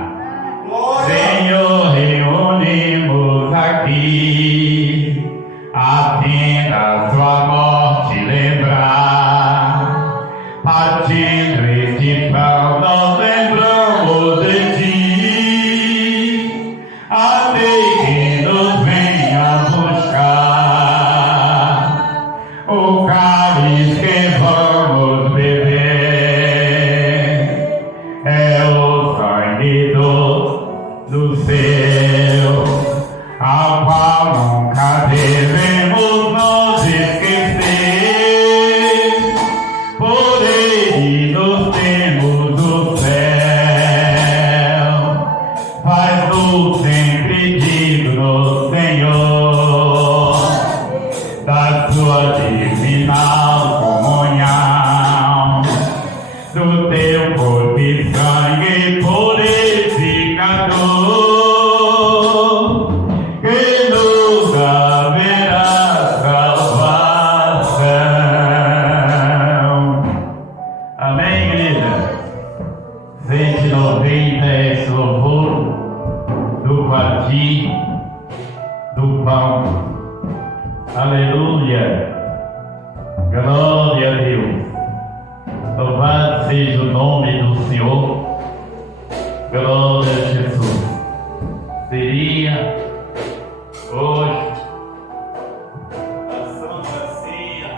Senhor, reunimos aqui, apenas tua morte lembrar. Partindo este pão, nós lembramos de ti, até que nos venha buscar o cálice que vamos beber. É o sangue do céu, ao qual nunca devemos nos esquecer. Por ele nos temos o céu, faz-nos sempre digno, Senhor, da sua divinal comunhão, do teu corpo e sangue purificador, que nos haverá salvação. Amém, igreja? 190 é esse louvor do partir do pão. Aleluia. Glória a Deus. Louvado seja o nome do Senhor. Glória a Jesus. Seria hoje a Santa Ceia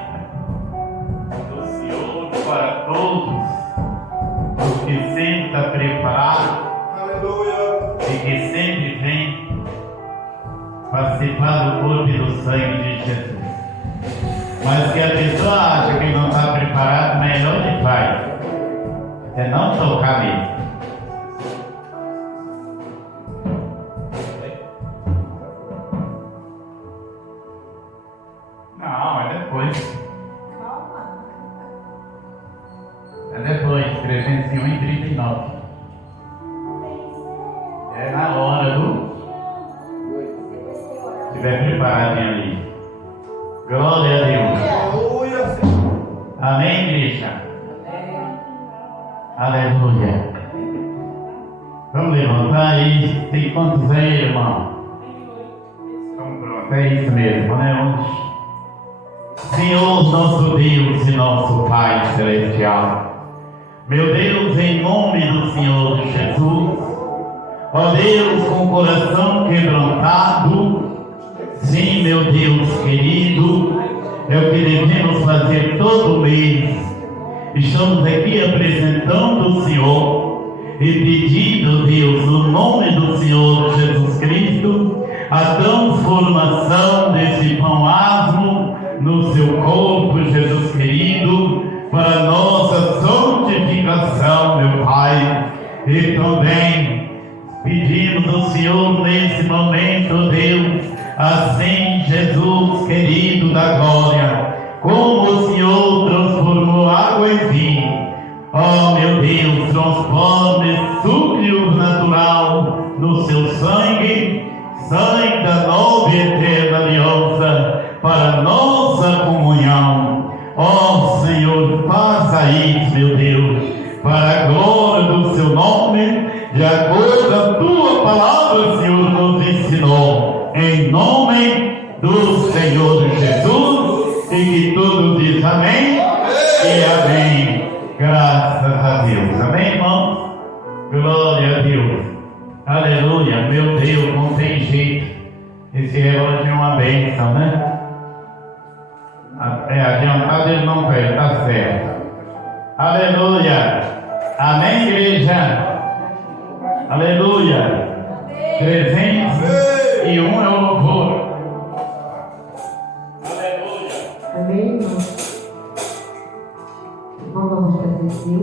do Senhor para todos os que sempre estão preparados e que sempre vêm participar do corpo e do sangue de Jesus. Mas que a pessoa acha que não está preparado, melhor que faz é não tocar nele. Não, é depois. É depois, 301:39. É na hora do. Se estiver preparadinho ali. Glória a Deus. Amém, igreja? Aleluia. Vamos levantar aí. Tem quantos aí, irmão? Vamos pronto. É isso mesmo, né? Senhor, nosso Deus e nosso Pai Celestial. Meu Deus, em nome do Senhor Jesus. Ó Deus, com o coração quebrantado. Sim, meu Deus querido, é o que devemos fazer todo mês. Estamos aqui apresentando o Senhor e pedindo, Deus, no nome do Senhor Jesus Cristo, a transformação desse pão asmo no seu corpo, Jesus querido, para nossa santificação, meu Pai. E também pedimos ao Senhor nesse momento, Deus, assim, Jesus querido da glória, como o Senhor transformou água em vinho, ó meu Deus, transforme sucro natural no seu sangue, sangue da nova e eterna aliança, para nossa comunhão. Ó Senhor, faça isso, meu Deus, para a glória do seu nome, de acordo com a tua palavra, Senhor, nos ensinou. Em nome do Senhor Jesus, e que todos dizem amém, e amém. Graças a Deus. Amém, irmãos? Glória a Deus. Aleluia. Meu Deus, não tem jeito. Esse relógio é uma bênção, né? Adiantado ele não perde, tá certo. Aleluia. Amém, igreja? Aleluia. 301 é o louvor. Aleluia. Amém, irmão? Vamos fazer assim.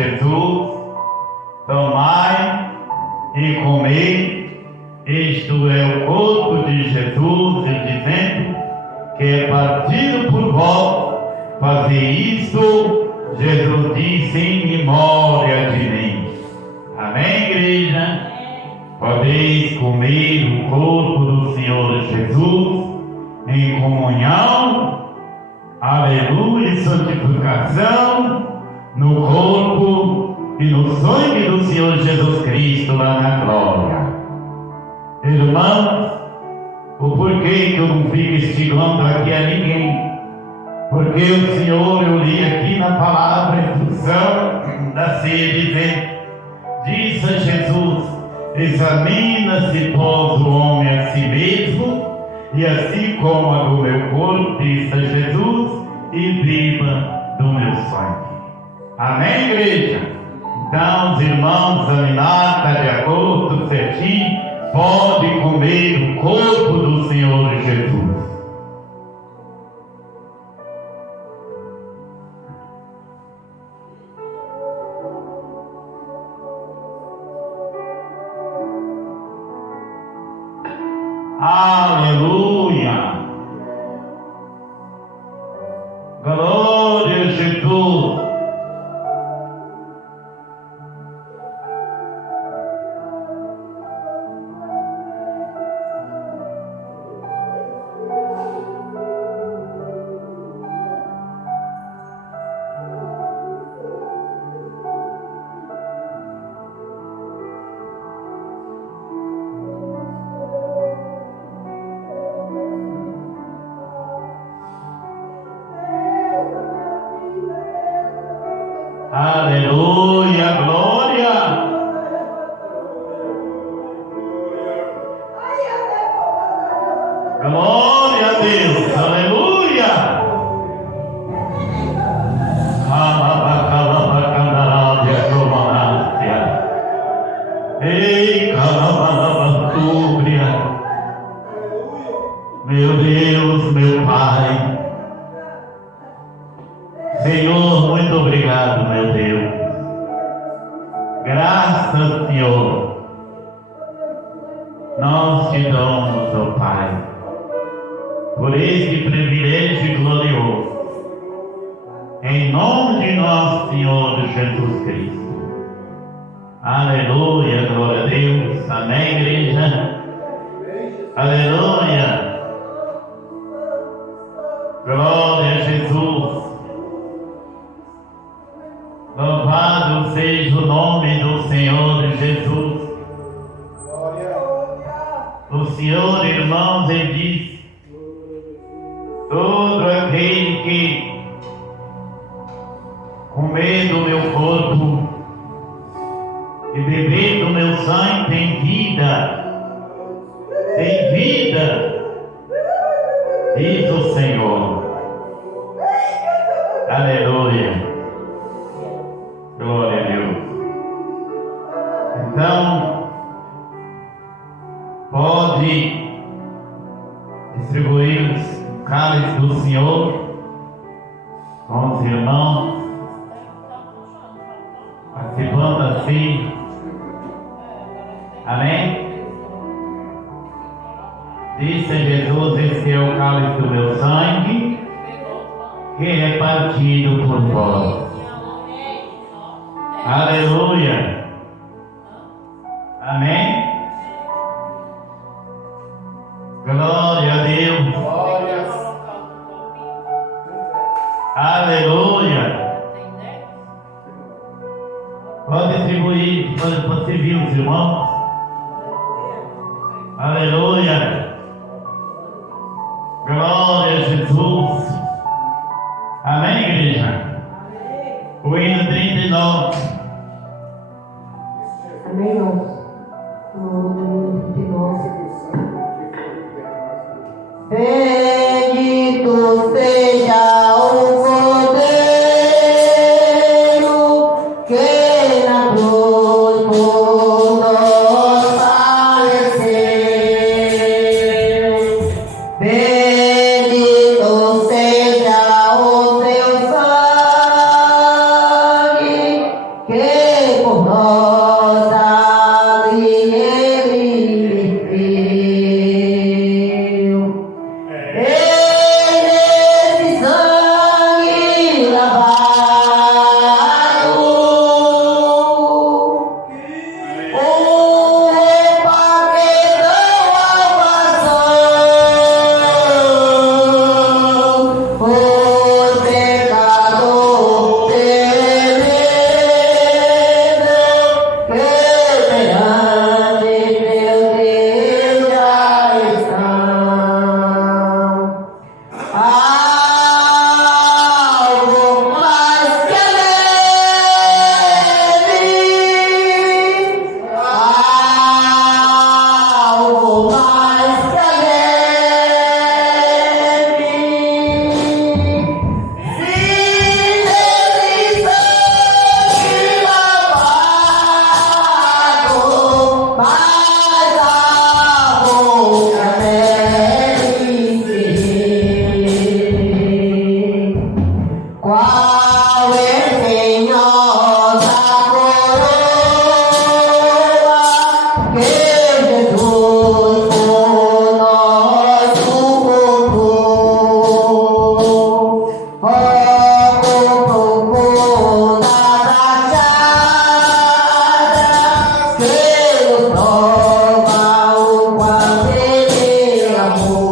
Jesus, tomai e comei, isto é o corpo de Jesus, e dizendo que é partido por vós, fazer isto, Jesus disse em memória de mim. Amém, igreja? Podeis comer o corpo do Senhor Jesus em comunhão, aleluia, e santificação no corpo e no sangue do Senhor Jesus Cristo lá na glória. Irmãos, o porquê que eu não fico estigando aqui a ninguém? Porque o Senhor, eu li aqui na palavra, a instrução da ceia, dizendo, diz a Jesus, examina-se, pois, o homem a si mesmo, e assim coma do meu corpo, diz a Jesus, e viva do meu sangue. Amém, igreja? Então, os irmãos, examinar, está de acordo, certinho, pode comer o corpo do Senhor Jesus. Aleluia! Glória a Jesus! Aleluia, glória! Glória a Deus, aleluia! Ei, meu Deus, meu Pai, Senhor, muito obrigado, meu Deus. Graças, Senhor. Nós te damos, ó Pai, por este privilégio glorioso. Em nome de nosso Senhor Jesus Cristo. Aleluia, glória a Deus. Amém, igreja? Aleluia. Glória a Jesus. Louvado seja o nome do Senhor Jesus. O Senhor, irmãos, ele diz: todo aquele que comer do meu corpo e beber do meu sangue tem vida, diz o Senhor. Aleluia. Glória a Deus. Então, pode distribuir o cálice do Senhor com os irmãos, participando assim. Amém? Disse Jesus: esse é o cálice do meu sangue, que é partido por vós. Aleluia. Amém. Glória a Deus. Aleluia. Pode distribuir, pode servir os irmãos. Aleluia. Glória a Jesus. Amém, igreja? O hino 39. Amém, irmãos? No 39. Bendito seja o Cordeiro que na cruz por nós faleceu. Bendito seja o seu sangue. que por nós ali ele viveu. Esse sangue lavado, o paquetão alvação, o pecador tremendo, que perante meu Deus já estão. Algo mais que leve, algo mais que leve, se nele sangue lavado, mais amor que qual engenhosa coroa que Jesus por nós suportou. Rogo profunda das que nos prova o quanto Ele amou.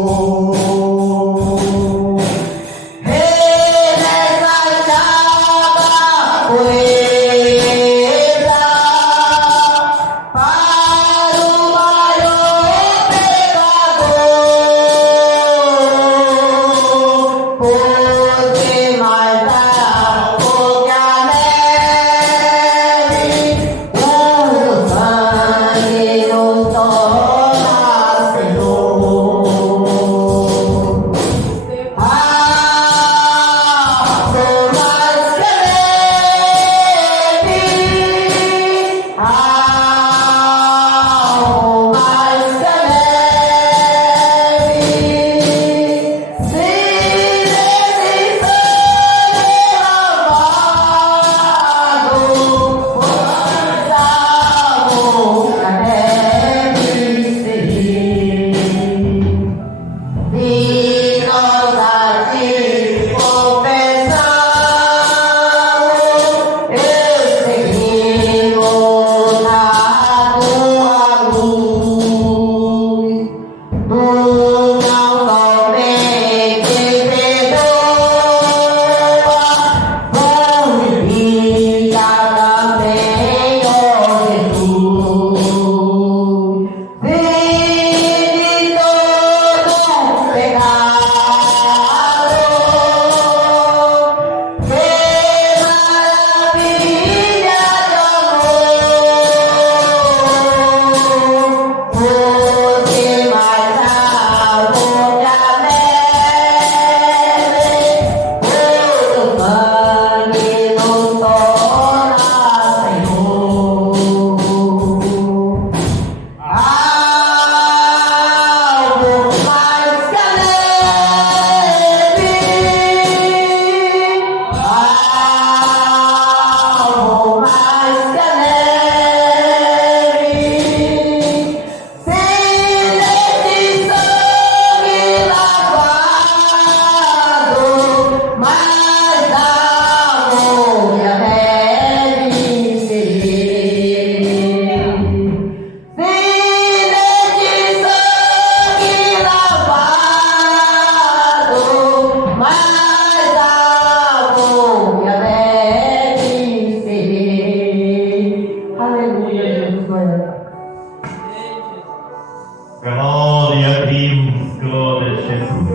Glória a Deus, glória a Jesus.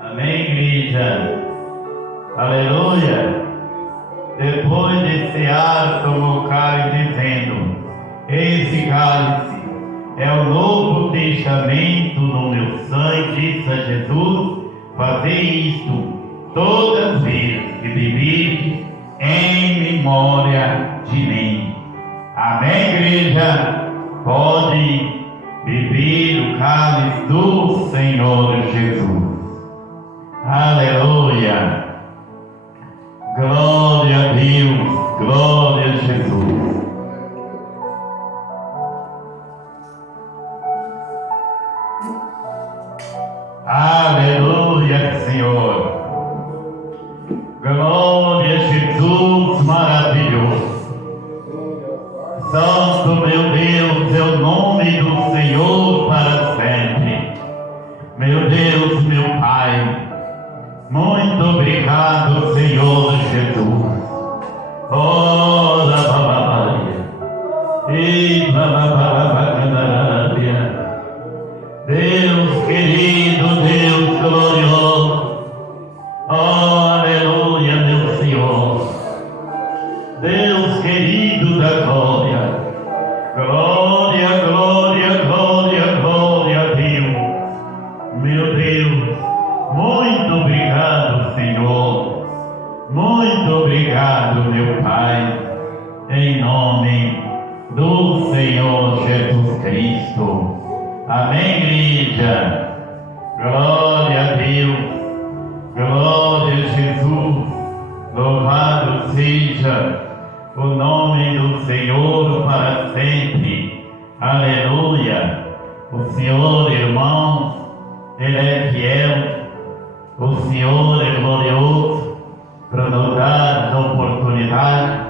Amém, igreja? Aleluia. Depois de cear, tomou o cálice, dizendo: esse cálice é o novo testamento no meu sangue, disse a Jesus: fazei isto todas as vezes que beberdes em memória de mim. Amém, igreja? Pode beber o cálice do Senhor Jesus. Aleluia. Glória a Deus, glória a Jesus. Aleluia, Senhor. Glória a Jesus maravilhoso. Santo meu Deus, é o nome do Senhor para sempre. Meu Deus, meu Pai, muito obrigado, Senhor Jesus. Oh, Maria. E Deus querido, Deus glorioso. Oh, aleluia, meu Senhor. Deus querido da glória. Glória, glória, glória, glória a Deus. Meu Deus, muito obrigado, Senhor. Muito obrigado, meu Pai. Em nome do Senhor Jesus Cristo. Amém, igreja. Glória a Deus. Glória a Jesus. Louvado seja o nome do Senhor para sempre. Aleluia. O Senhor, irmãos, Ele é fiel. O Senhor é glorioso para nos dar a oportunidade.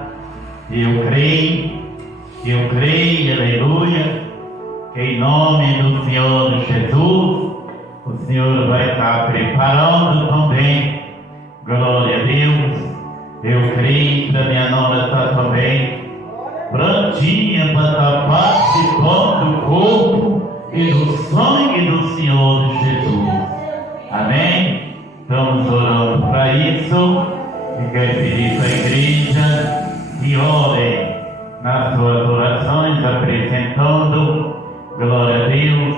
E eu creio, aleluia, que em nome do Senhor Jesus, o Senhor vai estar preparando também. Glória a Deus. Eu creio que a minha nora está também prontinha para estar participando do corpo e do sangue do Senhor Jesus. Amém? Estamos orando para isso e quero pedir para a igreja que orem nas suas orações, apresentando, glória a Deus,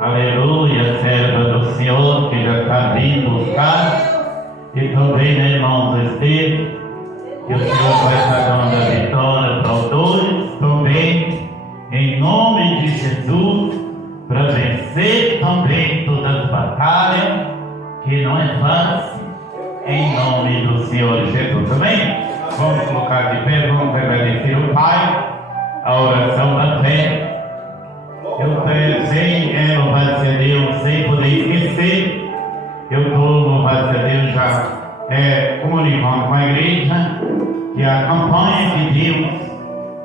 aleluia, serva do Senhor que já está vindo buscar. E também, né, irmãos, Estevam, que o Senhor vai estar dando a vitória para os dois, também, em nome de Jesus, para vencer também todas as batalhas, que não é fácil, em nome do Senhor Jesus. Amém? Vamos colocar de pé, vamos agradecer o Pai, a oração da fé. Eu sei, louvado seja Deus, sem poder esquecer. Eu estou, louvado seja Deus, já comunicando com a igreja que a campanha que Deus,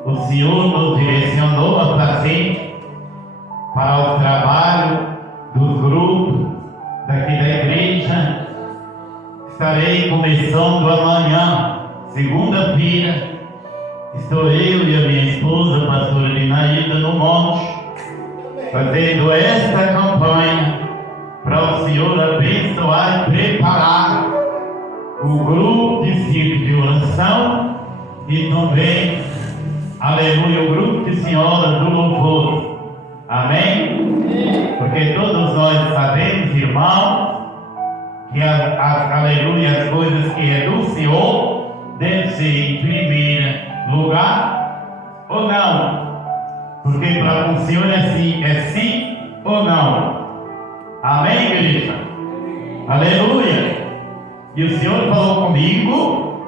o Senhor nos direcionou a fazer para o trabalho dos grupos daqui da igreja. Estarei começando amanhã, segunda-feira. Estou eu e a minha esposa, a pastora Linaída, no monte, fazendo esta campanha para o Senhor abençoar e preparar o grupo de círculo de oração e também, aleluia, o grupo de senhoras do louvor. Amém? Porque todos nós sabemos, irmãos, que aleluia, as coisas que é do Senhor devem ser em primeiro lugar ou não? Porque para o Senhor é sim ou não? Amém, igreja? Aleluia! E o Senhor falou comigo,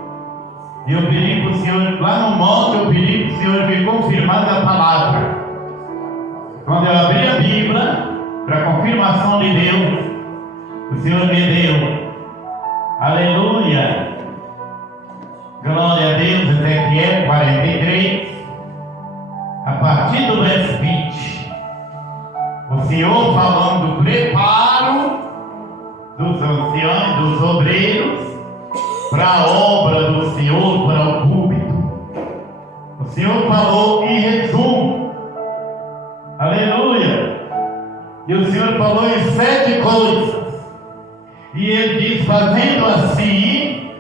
e eu pedi para o Senhor, lá no monte, eu pedi para o Senhor me confirmar a palavra. Quando eu abri a Bíblia, para confirmação de Deus, o Senhor me deu, aleluia, glória a Deus, Ezequiel 43, a partir do verso 20, o Senhor falando do preparo dos anciãos, dos obreiros, para a obra do Senhor, para o púlpito. O Senhor falou em resumo, aleluia, e o Senhor falou em 7 coisas, e Ele diz, fazendo assim,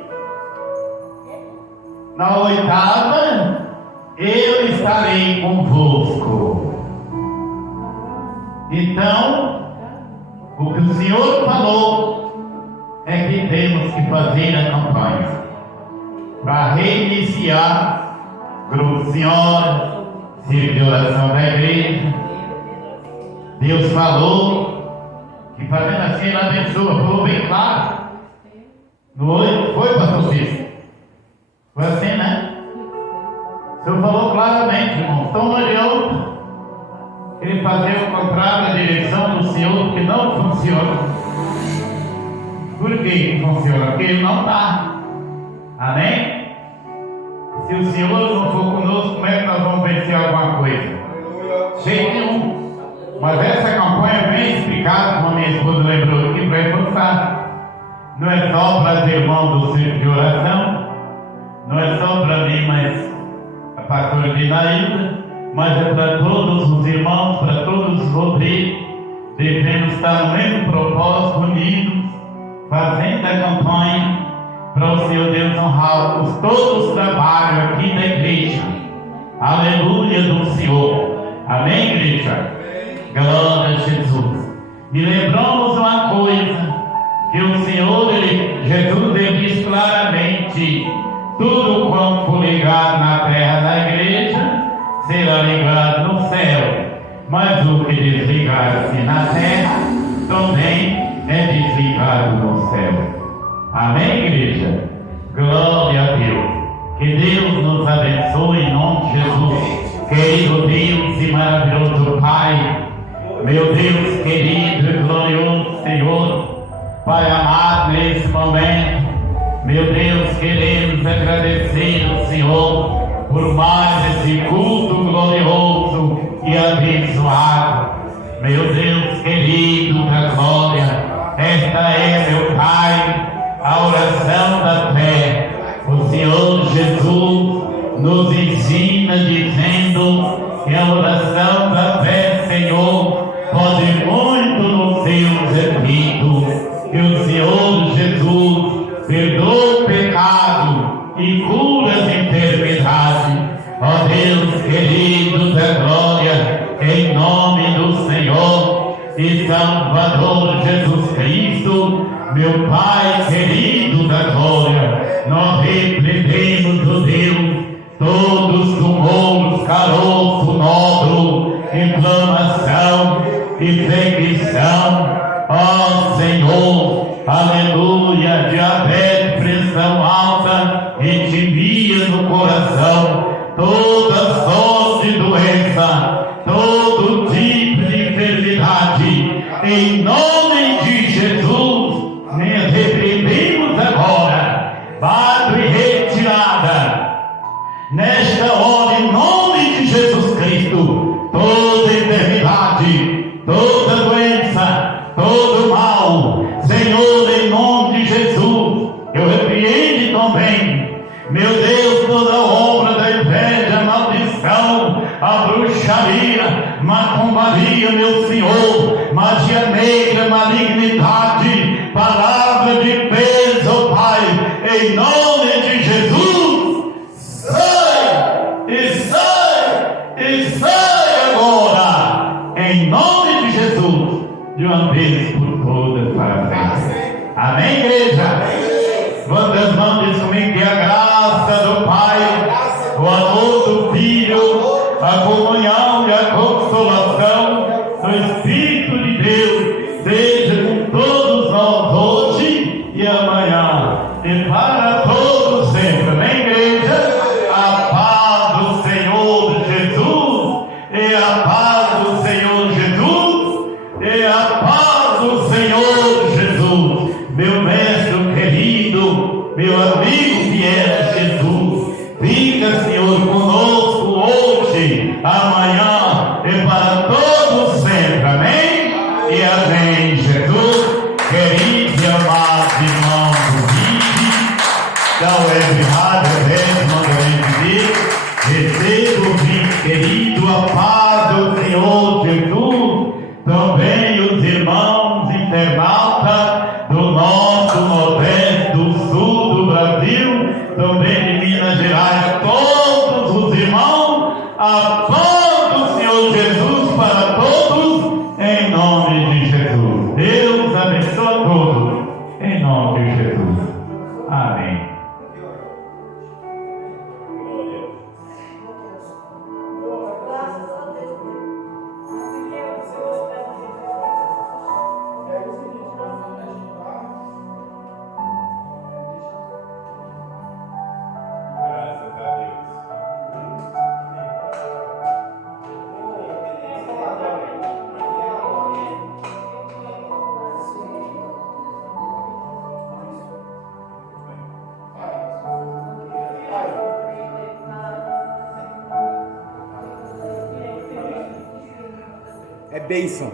na 8ª, eu estarei convosco. Então, o que o Senhor falou é que temos que fazer a campanha para reiniciar grupo senhora, círculo de oração da igreja. Deus falou que fazendo assim Ele abençoa, falou bem claro. No 8, foi, pastor Cícero? Foi assim, né? O Senhor falou claramente, irmão. Então não adianta ele fazer o contrário da direção do Senhor, porque não funciona. Por que não funciona? Porque ele não está. Amém? Se o Senhor não for conosco, como é que nós vamos vencer alguma coisa? Jeito nenhum. Mas essa campanha é bem explicada, como a minha esposa lembrou aqui, para reforçar. Não é só para os irmãos do centro de oração, não é só para mim, mas a pastora Dinaída, mas é para todos os irmãos, para todos os obreiros. Devemos estar no mesmo propósito, unidos, fazendo a campanha para o Senhor Deus honrar todos os trabalhos aqui da igreja. Aleluia do Senhor. Amém, igreja? Glória a Jesus. E lembramos uma coisa, que o Senhor, Jesus, ele diz claramente: tudo quanto for ligado na terra da igreja será ligado no céu, mas o que desligar-se na terra também é desligado no céu. Amém, igreja? Glória a Deus. Que Deus nos abençoe em nome de Jesus. Querido Deus e maravilhoso Pai, meu Deus querido e glorioso Senhor, Pai amado, nesse momento, meu Deus, queremos agradecer ao Senhor por mais esse culto glorioso e abençoado. Meu Deus querido da glória, esta é, meu Pai, a oração da fé. O Senhor Jesus nos ensina dizendo que a oração da fé, Senhor, pode muito nos seus efeitos. Que o Senhor Jesus perdoa o pecado e cura as enfermidades. Ó Deus querido da glória, em nome do Senhor e Salvador Jesus Cristo, meu Pai querido da glória, nós repreendemos, ó Deus, todos os tumores, caroço, nódulo, inflamação, infecção. Ó Senhor, aleluia, diabetes, pressão alta, arritmia no coração, toda sorte de doença, todo tipo de enfermidade, em nome de Jesus, nós repreendemos agora, Padre, retirada, nesta hora, em nome de Jesus Cristo, toda enfermidade, toda doença, todo mal, Senhor, em nome de Jesus, eu repreendo também, meu Deus, toda obra da inveja, maldição, a bruxaria, macumbaria, meu Senhor, magia negra, malignidade, palavra de peso, Pai, em nome de Jesus, sai agora, em nome de Jesus, de uma vez por todas para frente. Amém, igreja? Levanta as mãos, diz comigo que a graça do Pai, o amor do Filho, a comunhão e a consolação do Espírito de Deus seja com todos nós hoje e amanhã e para todos sempre. Amém, igreja? A paz do Senhor Jesus e a paz do Senhor Jesus e a paz do Senhor Jesus, meu mestre querido, meu amigo fiel Jesus, fica, Senhor, conosco hoje, amanhã e para todos sempre. Amém? E amém, Jesus. Queridos e amados irmãos do vídeo, então receba o vídeo querido, a paz do Senhor Jesus, também os irmãos internautas do nosso Nordeste, do Sul do Brasil, também de Minas Gerais, todos os irmãos, a paz do Senhor Jesus para todos, em nome de Jesus. Deus abençoe a todos, em nome de Jesus. Amém. bênção.